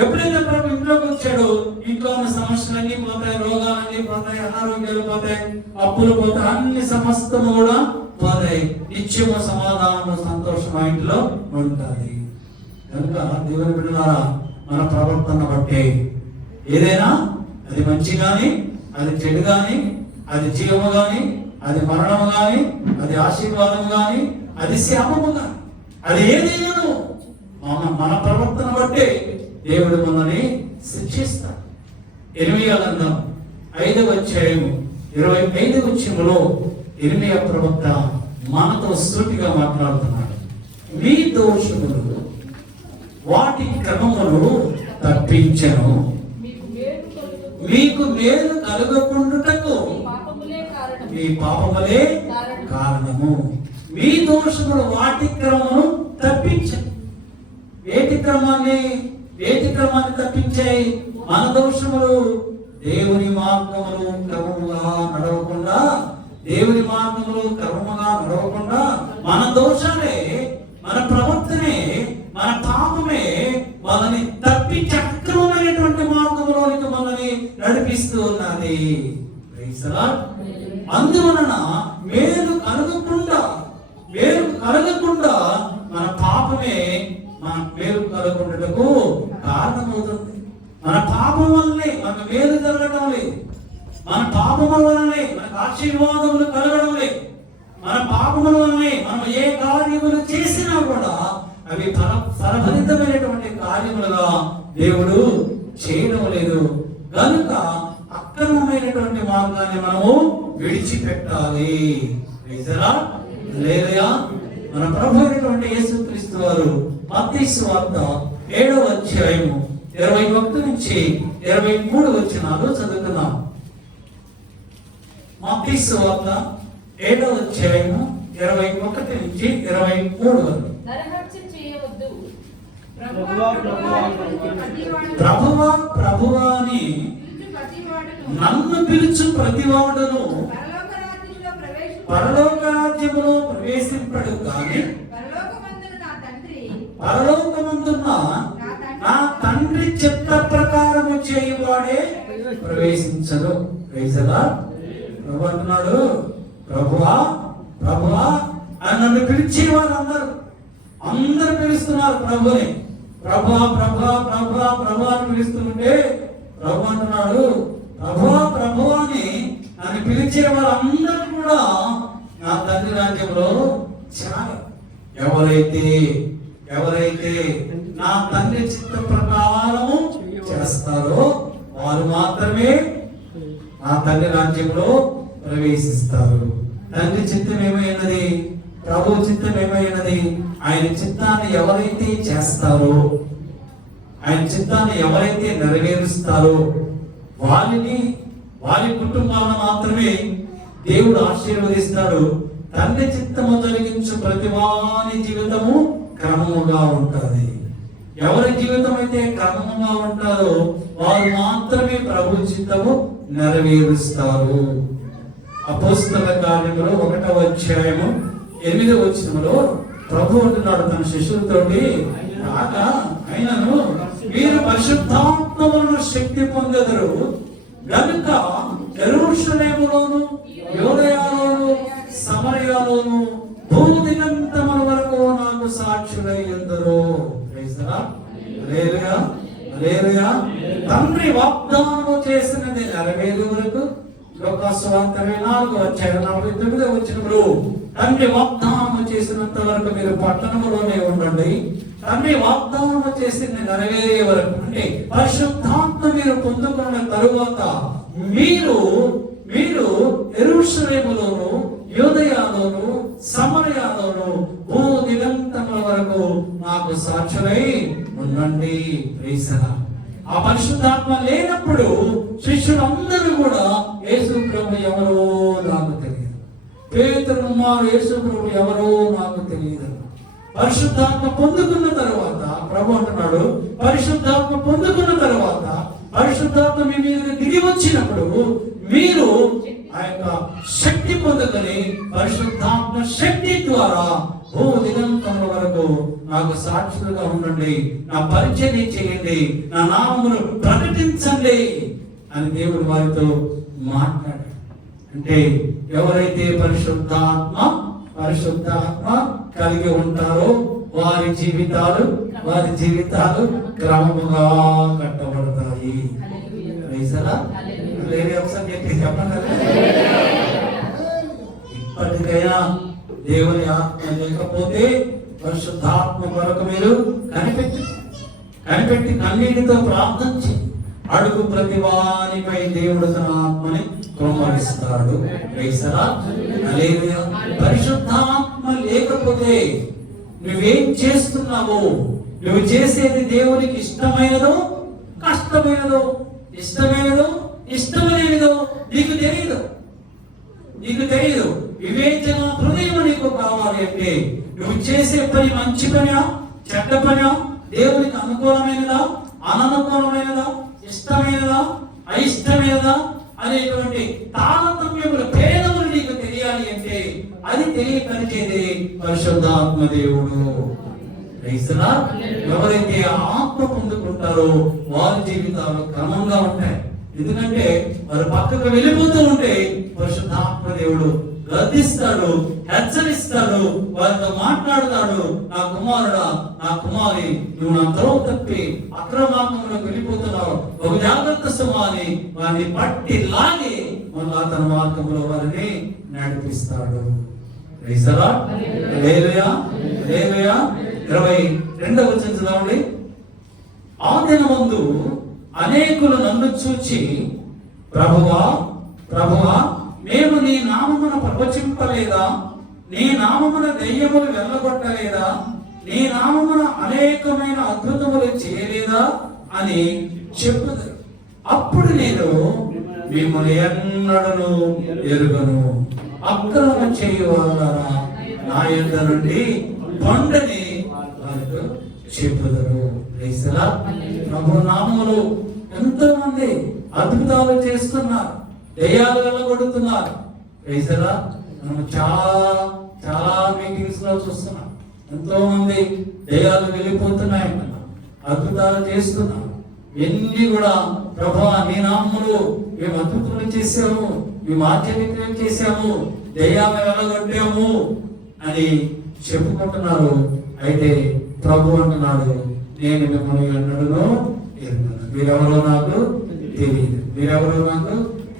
ఎప్పుడైతే ప్రభు ఇంట్లోకి వచ్చాడో ఇంట్లో ఉన్న సమస్యలన్నీ పోతాయి, రోగాలన్నీ పోతాయి, అనారోగ్యాలు పోతాయి, అప్పులు పోతాయి, అన్ని సమస్తము కూడా పోతాయి. నిత్యము సమాధానము, సంతోషం ఆ ఇంట్లో ఉంటుంది. కనుక దేవుని బిడ్డలారా, మన ప్రవర్తన బట్టే ఏదైనా, అది మంచి గాని, అది చెడు గాని, అది జీవము గాని, అది మరణము గాని, అది ఆశీర్వాదము గాని, అది శాపము గాని, అది ఏదైనా మన ప్రవర్తన బట్టే దేవుడు మనల్ని శిక్షిస్తాడు. ఇర్మియా గ్రంథం 5వ అధ్యాయము 25వ వచనములో ఇర్మియా ప్రవక్త మనతో సూటిగా మాట్లాడుతున్నాడు. మీ దోషములు వాటి క్రమమును తప్పించను, మీకు మేలు కలుగకుండుటకు మీ పాపములే కారణము. మీ దోషములు వాటి క్రమమును తప్పించను. వేటి క్రమాన్ని తప్పించాయి? మన దోషములు దేవుని మార్గములు క్రమముగా నడవకుండా, మన దోషాలే, మన ప్రవర్తనే, మన పాపమే మనల్ని తప్పించి అక్రమమైనటువంటి మార్గంలోనికి మనల్ని నడిపిస్తూ ఉన్నది. అందువలన మేలు కలగకుండా మన పాపమే మన మేలు కలగకుండాకు కారణమవుతుంది. మన పాపం వల్లనే మనకు మేలు జరగడం లేదు, మన పాపముల వల్లనే మనకు ఆశీర్వాదములు కలగడం లేదు, మన పాపముల వల్లనే మనం ఏ కార్యములు చేసినా కూడా అవి ఫలభరితమైనటువంటి కార్యములుగా దేవుడు చేయడం లేదు. కనుక అక్రమమైనటువంటి మార్గాన్ని మనము విడిచిపెట్టాలి. లేదా మన ప్రభు అయినటువంటి యేసుక్రీస్తు వారు మత్తయి సువార్త 7వ అధ్యాయము 21 నుంచి 23 వచనాలు చదువుతున్నాం. మత్తయి సువార్త 7వ అధ్యాయము 21 నుంచి 23 వరకు. ప్రభువా అని నన్ను పిలుచు ప్రతివాడును పరలోక రాజ్యములో ప్రవేశింపడు గాని పరలోకమందున్న నా తండ్రి చిత్త ప్రకారము చేయువాడే ప్రవేశించడు. ప్రభు అంటున్నాడు, ప్రభువా అని నన్ను పిలిచే అందరూ పిలుస్తున్నారు ప్రభుని. ప్రభువా అని పిలుస్తుంటే ప్రభు అంటున్నాడు, ప్రభువా అని నన్ను పిలిచే వాళ్ళందరూ కూడా నా తండ్రి రాజ్యంలో చాలా. ఎవరైతే నా తండ్రి చిత్త ప్రకారము చేస్తారో వారు మాత్రమే నా తండ్రి రాజ్యంలో ప్రవేశిస్తారు. తండ్రి చిత్తం ఏమైనది? ప్రభు చిత్తం ఏమైనది? ఆయన చిత్తాన్ని ఎవరైతే చేస్తారో, ఆయన చిత్తాన్ని ఎవరైతే నెరవేరుస్తారో వారి కుటుంబాలను మాత్రమే దేవుడు ఆశీర్వదిస్తాడు. తండ్రి చిత్తము జరిగించు ప్రతి వారి జీవితము క్రమముగా ఉంటుంది. ఎవరి జీవితం అయితే క్రమముగా ఉంటారో వారు మాత్రమే ప్రభు చిత్తము నెరవేరుస్తారు. అపోస్తల కార్యములు 1వ అధ్యాయము 8వ వచనములో ప్రభు అంటున్నాడు తన శిష్యులతోటి, అయినను మీరు పరిశుద్ధాత్మను శక్తి పొందెదరు గనుక యెరూషలేములోను యూదయలోను సమరయలోను భూదిగంతముల వరకు నాకు సాక్షులై ఉందురు. హల్లెలూయా. తండ్రి వాగ్దానము చేసినది నెరవేరు వరకు లోకాసు 24వ అధ్యాయం 49వ వచనములో తండ్రి వాగ్దానము చేసినంత వరకు మీరు పట్టణములోనే ఉండండి. తండ్రి వాగ్దానము చేసింది నెరవేరే వరకు, అంటే పరిశుద్ధాత్మ మీరు పొందుకున్న తరువాత మీరు యెరూషలేములోను యూదయలోను సమరయలోను భూదిగంతముల వరకు నాకు సాక్షులై ఉండండి. ఆ పరిశుద్ధాత్మ లేనప్పుడు శిష్యులందరూ కూడా యేసు ప్రభు ఎవరో నాకు తెలియదు, పేతురు యేసు ప్రభు ఎవరో నాకు తెలియదు. పరిశుద్ధాత్మ పొందుకున్న తర్వాత ప్రభు అంటున్నాడు, పరిశుద్ధాత్మ పొందుకున్న తర్వాత పరిశుద్ధాత్మ మీ మీద దిగి వచ్చినప్పుడు మీరు ఆ యొక్క శక్తి పొందుకొని పరిశుద్ధాత్మ శక్తి ద్వారా భూదిగంతముల వరకు నాకు సాక్షులుగా ఉండండి, నా పరిచయం చేయండి, నా నామమును ప్రకటించండి అని దేవుడు వారితో మాట్లాడాడు. అంటే ఎవరైతే పరిశుద్ధాత్మ కలిగి ఉంటారో వారి జీవితాలు క్రమముగా కట్టబడతాయి. ఇప్పటికైనా దేవుని ఆత్మ లేకపోతే పరిశుద్ధాత్మ కొరకు మీరు కనిపెట్టి కన్నీటితో ప్రార్థించి అడుగు ప్రతి వానిపై దేవుడు తన ఆత్మని కుమ్మరిస్తాడు. పరిశుద్ధాత్మ లేకపోతే నువ్వేం చేస్తున్నావు? నువ్వు చేసేది దేవునికి ఇష్టమైనదో కష్టమైనదో, ఇష్టమైనదో ఇష్టమైనదో నీకు తెలియదు. వివేచన హృదయం నీకు కావాలి అంటే నువ్వు చేసే పని మంచి పనా చెడ్డ పనా, దేవునికి అనుకూలమైనదా అననుకూలమైనదా, ఇష్టమైనదా అయిష్టమైనదా అనేటువంటి తారతమ్యముల భేదములు నీకు తెలియాలి అంటే అది తెలియపరిచేది పరిశుద్ధాత్మ దేవుడు. ఎవరైతే ఆత్మ పొందుకుంటారో వారి జీవితాలు క్రమంగా ఉంటాయి. ఎందుకంటే వారు పక్కకు వెళ్ళిపోతూ ఉంటే పరిశుద్ధాత్మ దేవుడు గద్దిస్తాడు, హెచ్చరిస్తాడు, వారితో మాట్లాడతాడు. నా కుమారుడా, నా కుమారి, నువ్వు నా త్రోవ తప్పి అక్రమార్గంలోకి వెళ్ళిపోతున్నావు, ఒక జాగ్రత్త సుమాని వారిని పట్టి లాగి మళ్ళా తన మార్గంలో వారిని నడిపిస్తాడు. 22వ వచనం చదవండి. ఆ దినమందు అనేకులు నన్ను చూచి ప్రభువా ప్రభువా మేము నీ నామమున ప్రవచింపలేదా, నీ నామమున దెయ్యములు వెళ్ళగొట్టలేదా, నీ నామమున అనేకమైన అద్భుతములు చేయలేదా అని చెప్పుదురు. అప్పుడు నేను మిమ్మల్ని ఎన్నడను ఎరుగను, అక్రమ చేయువారా నా యొద్ద నుండి పొండని వారితో చెప్పుదురు. ప్రభు నామములు ఎంతో మంది అద్భుతాలు చేస్తున్నారు, దయ్యాలు వెళ్ళగొడుతున్నారు. మనం చాలా మీటింగ్స్ లో చూస్తున్నాం, ఎంతో మంది దయ్యాలు వెళ్ళిపోతున్నాయంటున్నాం, అద్భుతాలు చేస్తున్నాం. ఎన్ని కూడా ప్రభువా నీ నామములు మేము అద్భుతాలు చేసాము, మేము ఆశ్చర్యం చేసాము, దయ్యాలు వెళ్ళగొట్టాము అని చెప్పుకుంటున్నారు. అయితే ప్రభు అంటున్నాడు, నేను మిమ్మల్ని ఎన్నడూ ఎరుగను, మీరెవరో నాకు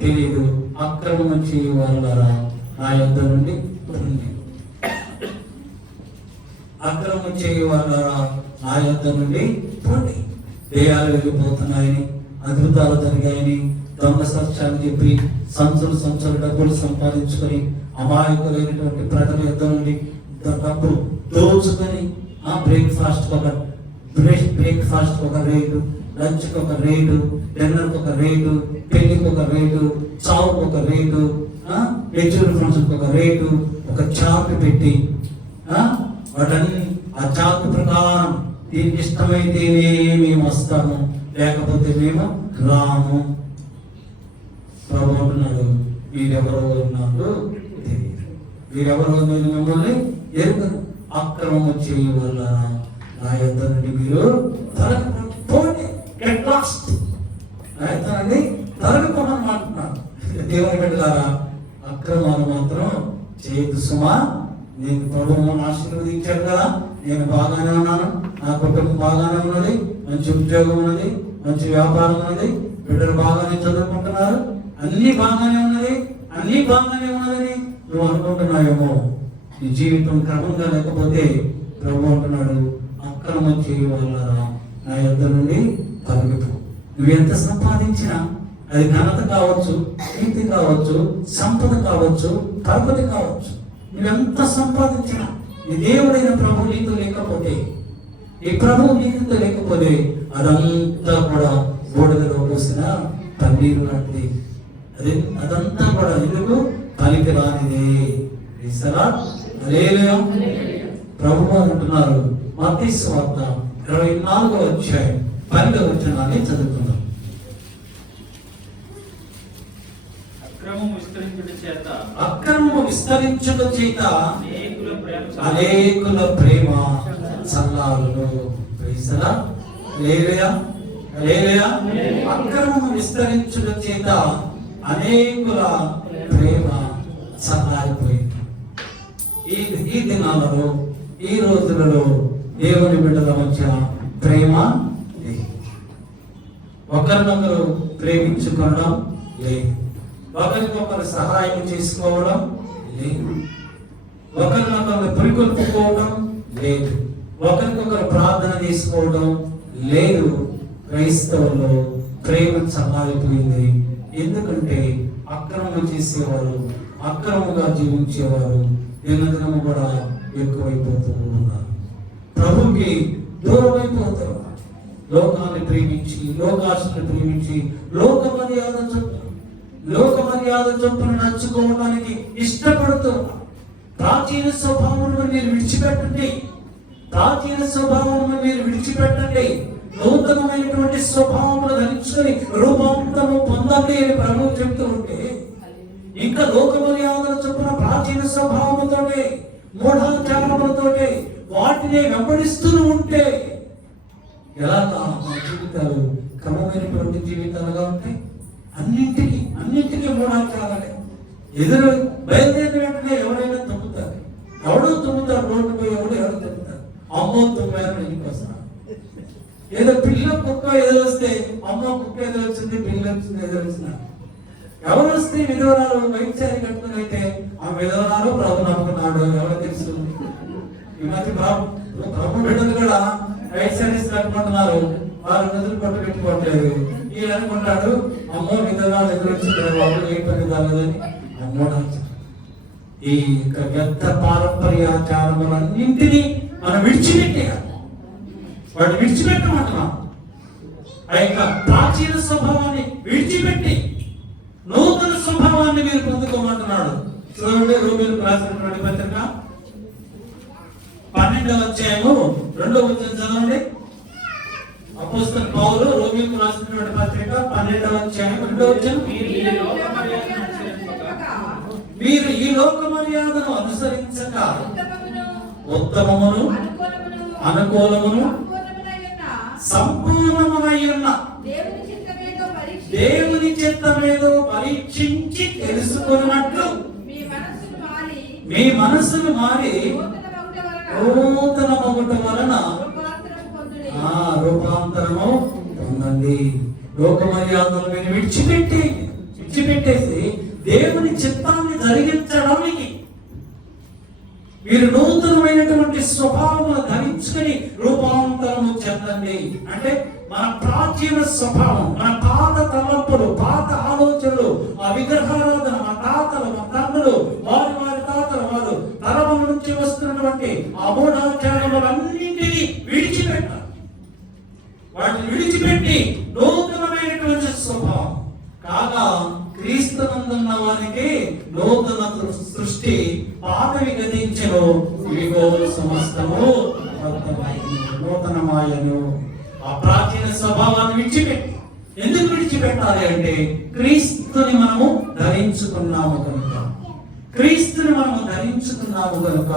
తెలియదు, అక్రమం చేయవాళ్ళారా నా యొద్ద నుండి అక్రమం చేయవాళ్ళారా నా యొద్ద నుండి పోండి. దేయాలు వెళ్ళిపోతున్నాయని, అద్భుతాలు జరిగాయని దొంగ సత్యాలు చెప్పి సంచులు డబ్బులు సంపాదించుకొని అమాయకులైనటువంటి ప్రజల యొద్ద నుండి డబ్బు దోచుకొని బ్రేక్ఫాస్ట్ ఒక రేటు, లంచ్కి ఒక రేటు, డిన్నర్కి ఒక రేటు, పెళ్లికి ఒక రేటు, చావుకి ఒక రేటు, మెచ్యూర్ ఫంక్షన్కి ఒక రేటు, ఒక చార్ట్ పెట్టి వాటన్ని ఆ చార్ట్ ప్రకారం దీనికి ఇష్టమైతేనే మేము వస్తాము, లేకపోతే మేము రాము. ప్రభు అంటున్నాడు, మీరెవరో నాకు తెలియదు, మీరెవరో నేను మిమ్మల్ని ఎరుగను, అక్రమము చేయవల్ల నా యొద్ద నుండి మీరు తరగపోవడం అంటున్నాడు. దేవుని బిడ్డలారా, అక్రమాలు మాత్రం చేయదు సుమా. నేను ప్రభువును ఆశీర్వదించాడు కదా, నేను బాగానే ఉన్నాను, నా కుటుంబం బాగానే ఉన్నది, మంచి ఉద్యోగం ఉన్నది, మంచి వ్యాపారం ఉన్నది, బిడ్డలు బాగానే చదువుకుంటున్నారు, అన్ని బాగానే ఉన్నదని నువ్వు అనుకుంటున్నావేమో. నీ జీవితం క్రమంగా లేకపోతే ప్రభు అంటున్నాడు, అక్రమం చేయవాళ్ళరా నా యొద్ద నుండి తొలగిపో. నువ్వెంత సంపాదించినా, అది ఘనత కావచ్చు, కీర్తి కావచ్చు, సంపద కావచ్చు, పరపతి కావచ్చు, నువ్వెంత సంపాదించినా నీ దేవుడైన ప్రభు నీతో లేకపోతే, ఈ ప్రభువు నీతో లేకపోతే అదంతా కూడా బూడిదలో పోసిన పన్నీరు లాంటిది. అదంతా కూడా ఎందుకు పనికి రానిదే. ప్రభు అంటున్నారు, మత్తయి సువార్త 24వ అధ్యాయం 12వ వచనాన్ని చదువుతున్నాం. అక్రమము విస్తరించుట చేత అనేకుల ప్రేమ చల్లారును. అక్రమము విస్తరించుట చేత అనేకుల ప్రేమ చల్లారిపోయింది. ఈ దినాలలో, ఈ రోజులలో దేవుని బిడ్డల మధ్య ప్రేమ లేదు. ఒకరినొకరు ప్రేమించుకోవడం లేదు, ఒకరికొకరు సహాయం చేసుకోవడం లేదు, ఒకరినొకరు పురికొల్పుకోవడం లేదు, ఒకరికొకరు ప్రార్థన చేసుకోవడం లేదు. క్రైస్తవుల్లో ప్రేమ చల్లారిపోయింది. ఎందుకంటే అక్రమం చేసేవారు, అక్రమంగా జీవించేవారు దినదినము కూడా ఎక్కువైపోతూ ఉన్నారు. ప్రభుకి దూరం అయిపోతారు. లోకాన్ని ప్రేమించి, లోకాశని ప్రేమించి, లోక మర్యాద చొప్పున నచ్చుకోవడానికి ఇష్టపడుతున్నారు. ప్రాచీన స్వభావమును మీరు విడిచిపెట్టండి. ప్రాచీన స్వభావమును మీరు విడిచిపెట్టండి. నూతనమైనటువంటి స్వభావమును ధరించుకొని రూపాంతరము పొందండి అని ప్రభువు చెప్తూ ఉంటే, ఇంకా లోక మర్యాదల చొప్పున ప్రాచీన స్వభావముతోటే, మూఢాచారములతోటే వాటిని వెంబడిస్తూ ఉంటే ఎలాగా మన జీవితాలు క్రమమైనటువంటి జీవితాలుగా ఉంటాయి. అన్నింటికీ మూఢాచారాలే. ఎదురు బయలుదేరిన వెంటనే ఎవరైనా తుమ్ముతారు. ఎవడో తుమ్ముతారు, రోడ్డు పోయి ఎవరు తుమ్ముతారు. అమ్మో తుమ్మారు ఇంటికి వస్తారు. ఏదో పిల్ల కుక్క ఏదో వస్తే అమ్మో కుక్క ఏదో వచ్చింది, పిల్ల వచ్చింది, ఏదో వచ్చిన ఎవరు వస్తే విధవరాలు వైద్యాన్ని కట్టుకుని అయితే ఆ విధవరాలు ప్రభు నమ్ముకున్నాడు ఎవరో తెలుసు. ఈ మధ్య ప్రభు బిడ్డలు కూడా వైద్యాన్ని కట్టుకుంటున్నారు. వారు నిధులు పట్టు పెట్టుకోవట్లేదు. ఈ అనుకుంటాడు అమ్మో విధవరాలు ఎదురొచ్చింది బాబు ఏ పని కాలేదని. అమ్మో ఈ పెద్ద పారంపర్యాచారములన్నింటినీ మనం విడిచిపెట్టేయాలి. వాటిని విడిచిపెట్టమంటున్నాం. ఆ యొక్క ప్రాచీన స్వభావాన్ని విడిచిపెట్టి నూతన స్వభావాన్ని మీరు పొందుకోమంటున్నాడు. చూడండి, రోమీయులకు రాసినటువంటి పత్రిక 12వ అధ్యాయము 2వ వచనం చదవండి. అపోస్తలుడైన పౌలు రోమీయులకు రాసినటువంటి పత్రిక 12వ అధ్యాయం 2వ వచనం. మీరు ఈ లోక మర్యాదను అనుసరించక ఉత్తమమును అనుకూలమును సంపూర్ణమైన దేవుని చిత్తమేదో పరీక్షించి తెలుసుకున్నట్లు మీ మనస్సును మారి నూతన మగుట వలన రూపాంతరము పొందండి. లోక మర్యాదలు మీరు విడిచిపెట్టేసి దేవుని చిత్తాన్ని జరిగించడానికి మీరు నూతనమైనటువంటి స్వభావమును ధరించుకొని రూపాంతరము చెందండి. అంటే మన ప్రాచీన స్వభావం, మన పాత తలంపులు, పాత ఆలోచనలు, ఆ విగ్రహారాధన, మన తాతలు, మన తండ్రులు, వారి తాతలు, వారు తరముల నుంచి వస్తున్నటువంటి ఆ మూఢాచారములన్నింటినీ విడిచిపెట్టాలి. వాటిని విడిచిపెట్టి నూతనమైనటువంటి స్వభావం కాగా క్రీస్తునందున్న వారికి నూతన సృష్టి పాతవి గతించెను, ఇవిగో సమస్తము నూతనమాయను. ఆ ప్రాచీన స్వభావాన్ని విడిచిపెట్టి, ఎందుకు విడిచిపెట్టాలి అంటే క్రీస్తుని మనము ధరించుకున్నాము కనుక. క్రీస్తుని మనము ధరించుకున్నాము కనుక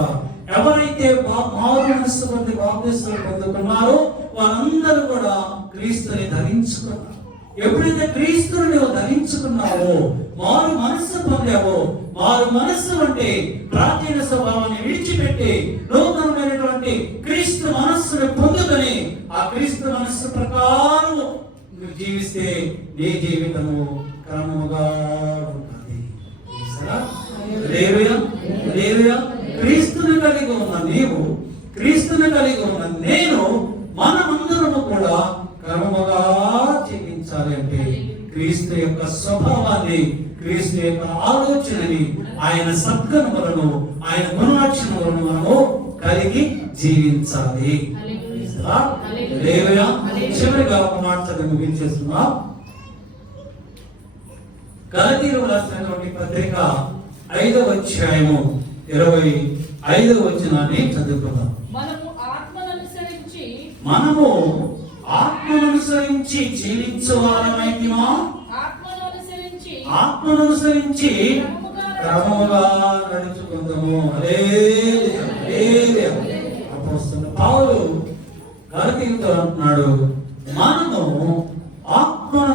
ఎవరైతే మారు మనస్సు పొంది బాప్తిస్మం పొందుకున్నారో వారందరూ కూడా క్రీస్తుని ధరించుకున్నారు. ఎప్పుడైతే క్రీస్తుని నువ్వు ధరించుకున్నావో, మారు మనస్సు పొందావో, మారు మనస్సు అంటే ప్రాచీన స్వభావాన్ని విడిచిపెట్టి నూతనమైనటువంటి క్రీస్తు మనస్సును పొందుకొని ఆ క్రీస్తు మనస్సు ప్రకారం నువ్వు జీవిస్తే నీ జీవితము క్రమముగా ఉంటుంది. క్రీస్తుని కలిగి ఉన్న నీవు, క్రీస్తుని కలిగి ఉన్న నేను, మనమందరము కూడా క్రమముగా జీవించాలి. అంటే క్రీస్తు యొక్క స్వభావాన్ని, క్రీస్తు యొక్క ఆలోచనని, ఆయన సద్గుణములను, ఆయన గుణలక్షణములను మనము కలిగి జీవించాలి. చివరిగా ఒక మాట చదివి ముగించేస్తున్నా. గలతీయులకు రాసినటువంటి పత్రిక 5వ అధ్యాయము 25వ వచనాన్ని చదువుకుందాం. మనము ఆత్మను అనుసరించి జీవించువారమైతిమా, ఆత్మను అనుసరించి క్రమముగా నడుచుకుందాము. అపోస్తలుడైన పౌలు గలతీయులతో అంటున్నాడు, మనము ఆత్మను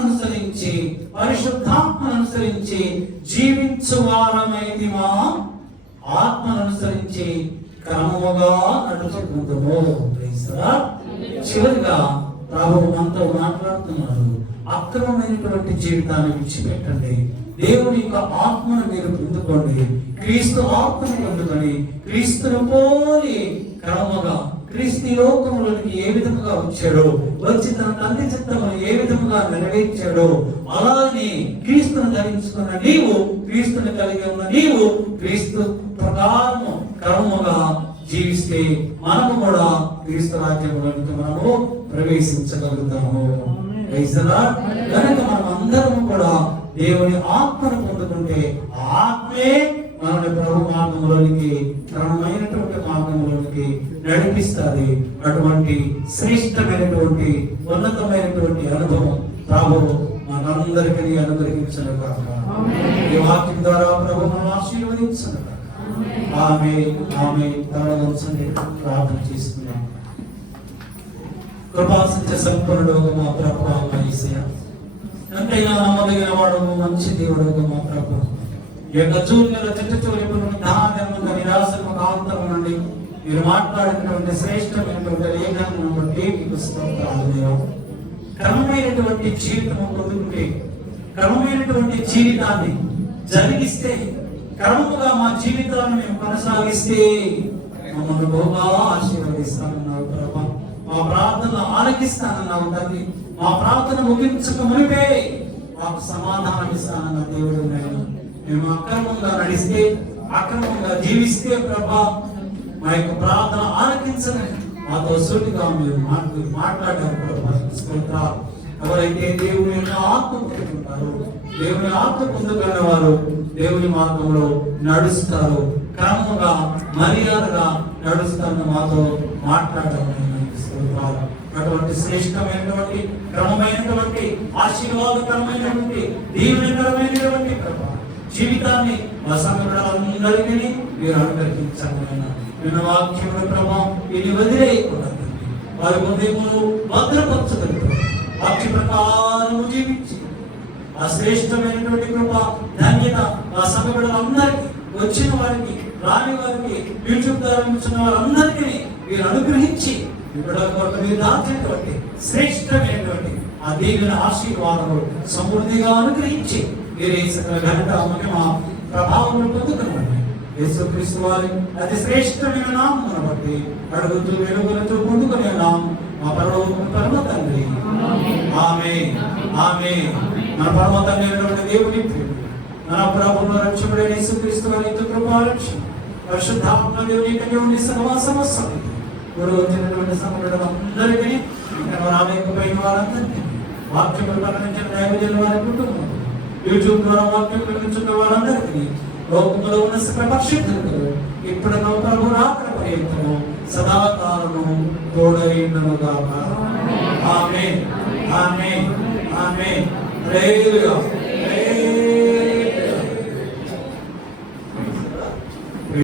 అనుసరించి పరిశుద్ధాత్మను అనుసరించి జీవించువారమైతిమా, ఆత్మను అనుసరించి క్రమముగా నడుచుకుందాము. చివరిగా ప్రభువు మనతో మాట్లాడుతున్నాడు. అక్రమమైనటువంటి జీవితాన్ని విడిచిపెట్టండి. దేవుని యొక్క ఆత్మను మీరు పొందుకోండి. క్రీస్తు ఆత్మను పొందుకొని క్రీస్తును పోలి క్రమముగా క్రీస్తు లోకంలోనికి ఏ విధముగా వచ్చాడో, వచ్చి తన తండ్రి చిత్తమును ఏ విధముగా నెరవేర్చాడో, అలానే క్రీస్తును ధరించుకున్న నీవు, క్రీస్తుని కలిగి ఉన్న నీవు క్రీస్తు ప్రకారము క్రమముగా జీవిస్తే మనము కూడా క్రీస్తు రాజ్యంలోనికి మనము ప్రవేశించగలుగుతాము. కనుక మనం అందరము కూడా దేవుని ఆత్మను పొందుకుంటే ఆత్మే మనల్ని ప్రభు మార్గంలోనికి, క్రమమైనటువంటి మార్గంలోనికి నడిపిస్తుంది. అటువంటి శ్రేష్టమైనటువంటి ఉన్నతమైనటువంటి అనుభవం ప్రభు మనందరికీ అనుగ్రహించను కాక. ఈ వాక్యం ద్వారా ప్రభు మనం ఆశీర్వదించను కాక. ఆమె తరవంచండి, ప్రార్థన చేసుకున్నాం. కృపాసత్య సంపన్నుడు మా ప్రభు యేసయ్య, ఎంతైనా నమ్మదగిన వాడు, మంచి దేవుడు మా ప్రభు. ఈ యొక్క జూన్ నెల చిట్టచూరిపులను నిరాశకు కాంతం నుండి మీరు మాట్లాడినటువంటి శ్రేష్టమైనటువంటి లేఖనం బట్టి మీకు స్తోత్రాలు దేవా. క్రమమైనటువంటి జీవితం పొందుకుంటే, క్రమమైనటువంటి జీవితాన్ని జరిగిస్తే, క్రమముగా మా జీవితాలను మేము కొనసాగిస్తే మమ్మల్ని బహుగా ఆశీర్వదిస్తానన్నావు ప్రభా. మా ప్రార్థన ఆలకిస్తానన్నావు తండ్రి. మా ప్రార్థన ముగించక మునిపే మాకు సమాధానం ఇస్తానన్న దేవుడు. మేము అక్రమంగా నడిస్తే, అక్రమంగా జీవిస్తే ప్రభా, మా యొక్క ప్రార్థన ఆలకించని మాతో సూటిగా మీరు మాట్లాడారు ప్రభా. ఎవరైతే దేవుని యొక్క ఆత్మ పొందుకుంటారో, దేవుని ఆత్మ పొందుకున్న వారు దేవుని మార్గంలో నడుస్తారు, క్రమంగా మర్యాదగా నడుస్తారని మాతో మాట్లాడారు. అటువంటి శ్రేష్టమైనటువంటి, క్రమమైనటువంటి, ఆశీర్వాదకరమైనటువంటి, దీవెనకరమైనటువంటి జీవితాన్ని మా సంఘటనలందరికీ మీరు అనుగ్రహించాలైనా విన్న వాక్యముల ప్రభావం ఇది వదిలేయకుండా వారి హృదయములు భద్రపరచగలుగుతారు. వాక్య ప్రకారము జీవించి ఆ శ్రేష్టమైనటువంటి కృప, ధన్యత ఆ సంఘటనలందరికీ, వచ్చిన వారికి, రాని వారికి, యూట్యూబ్ ద్వారా వచ్చిన వారందరికీ మీరు అనుగ్రహించి మీరు దాచినటువంటి శ్రేష్టమైనటువంటి ఆ దేవుని ఆశీర్వాదములు సమృద్ధిగా అనుగ్రహించి మీరు ఈ సకల ఘనత, మహిమ, ప్రభావం పొందుకున్నాడు. యేసుక్రీస్తు వారి అతి శ్రేష్టమైన నామమును బట్టి అడుగుతూ వెలుగులతో పొందుకునే నామం మా పరమ తండ్రి. ఆమేన్. మన పరమ తండ్రి అయినటువంటి దేవుని ప్రేమ, మన ప్రభువును రక్షకుడైన యేసుక్రీస్తు వారి కృపా రక్షణ, పరిశుద్ధాత్మ దేవుని కన్యని సహవాసము సన్నిధి వచ్చినటువంటి సమరులందరికీ, రాలేకపోయిన వారందరికీ, వాక్యం ప్రకటించిన దైవజనుల వారి కుటుంబం, యూట్యూబ్ ద్వారా వాక్యం ప్రకటించిన వారందరికీ, లోకంలో ఉన్న సకల పరిశుద్ధులకు ఇప్పుడు ప్రభు రాకడ పర్యంతము సదాకాలము తోడైండును గాక. ఆమేన్. హల్లెలూయా.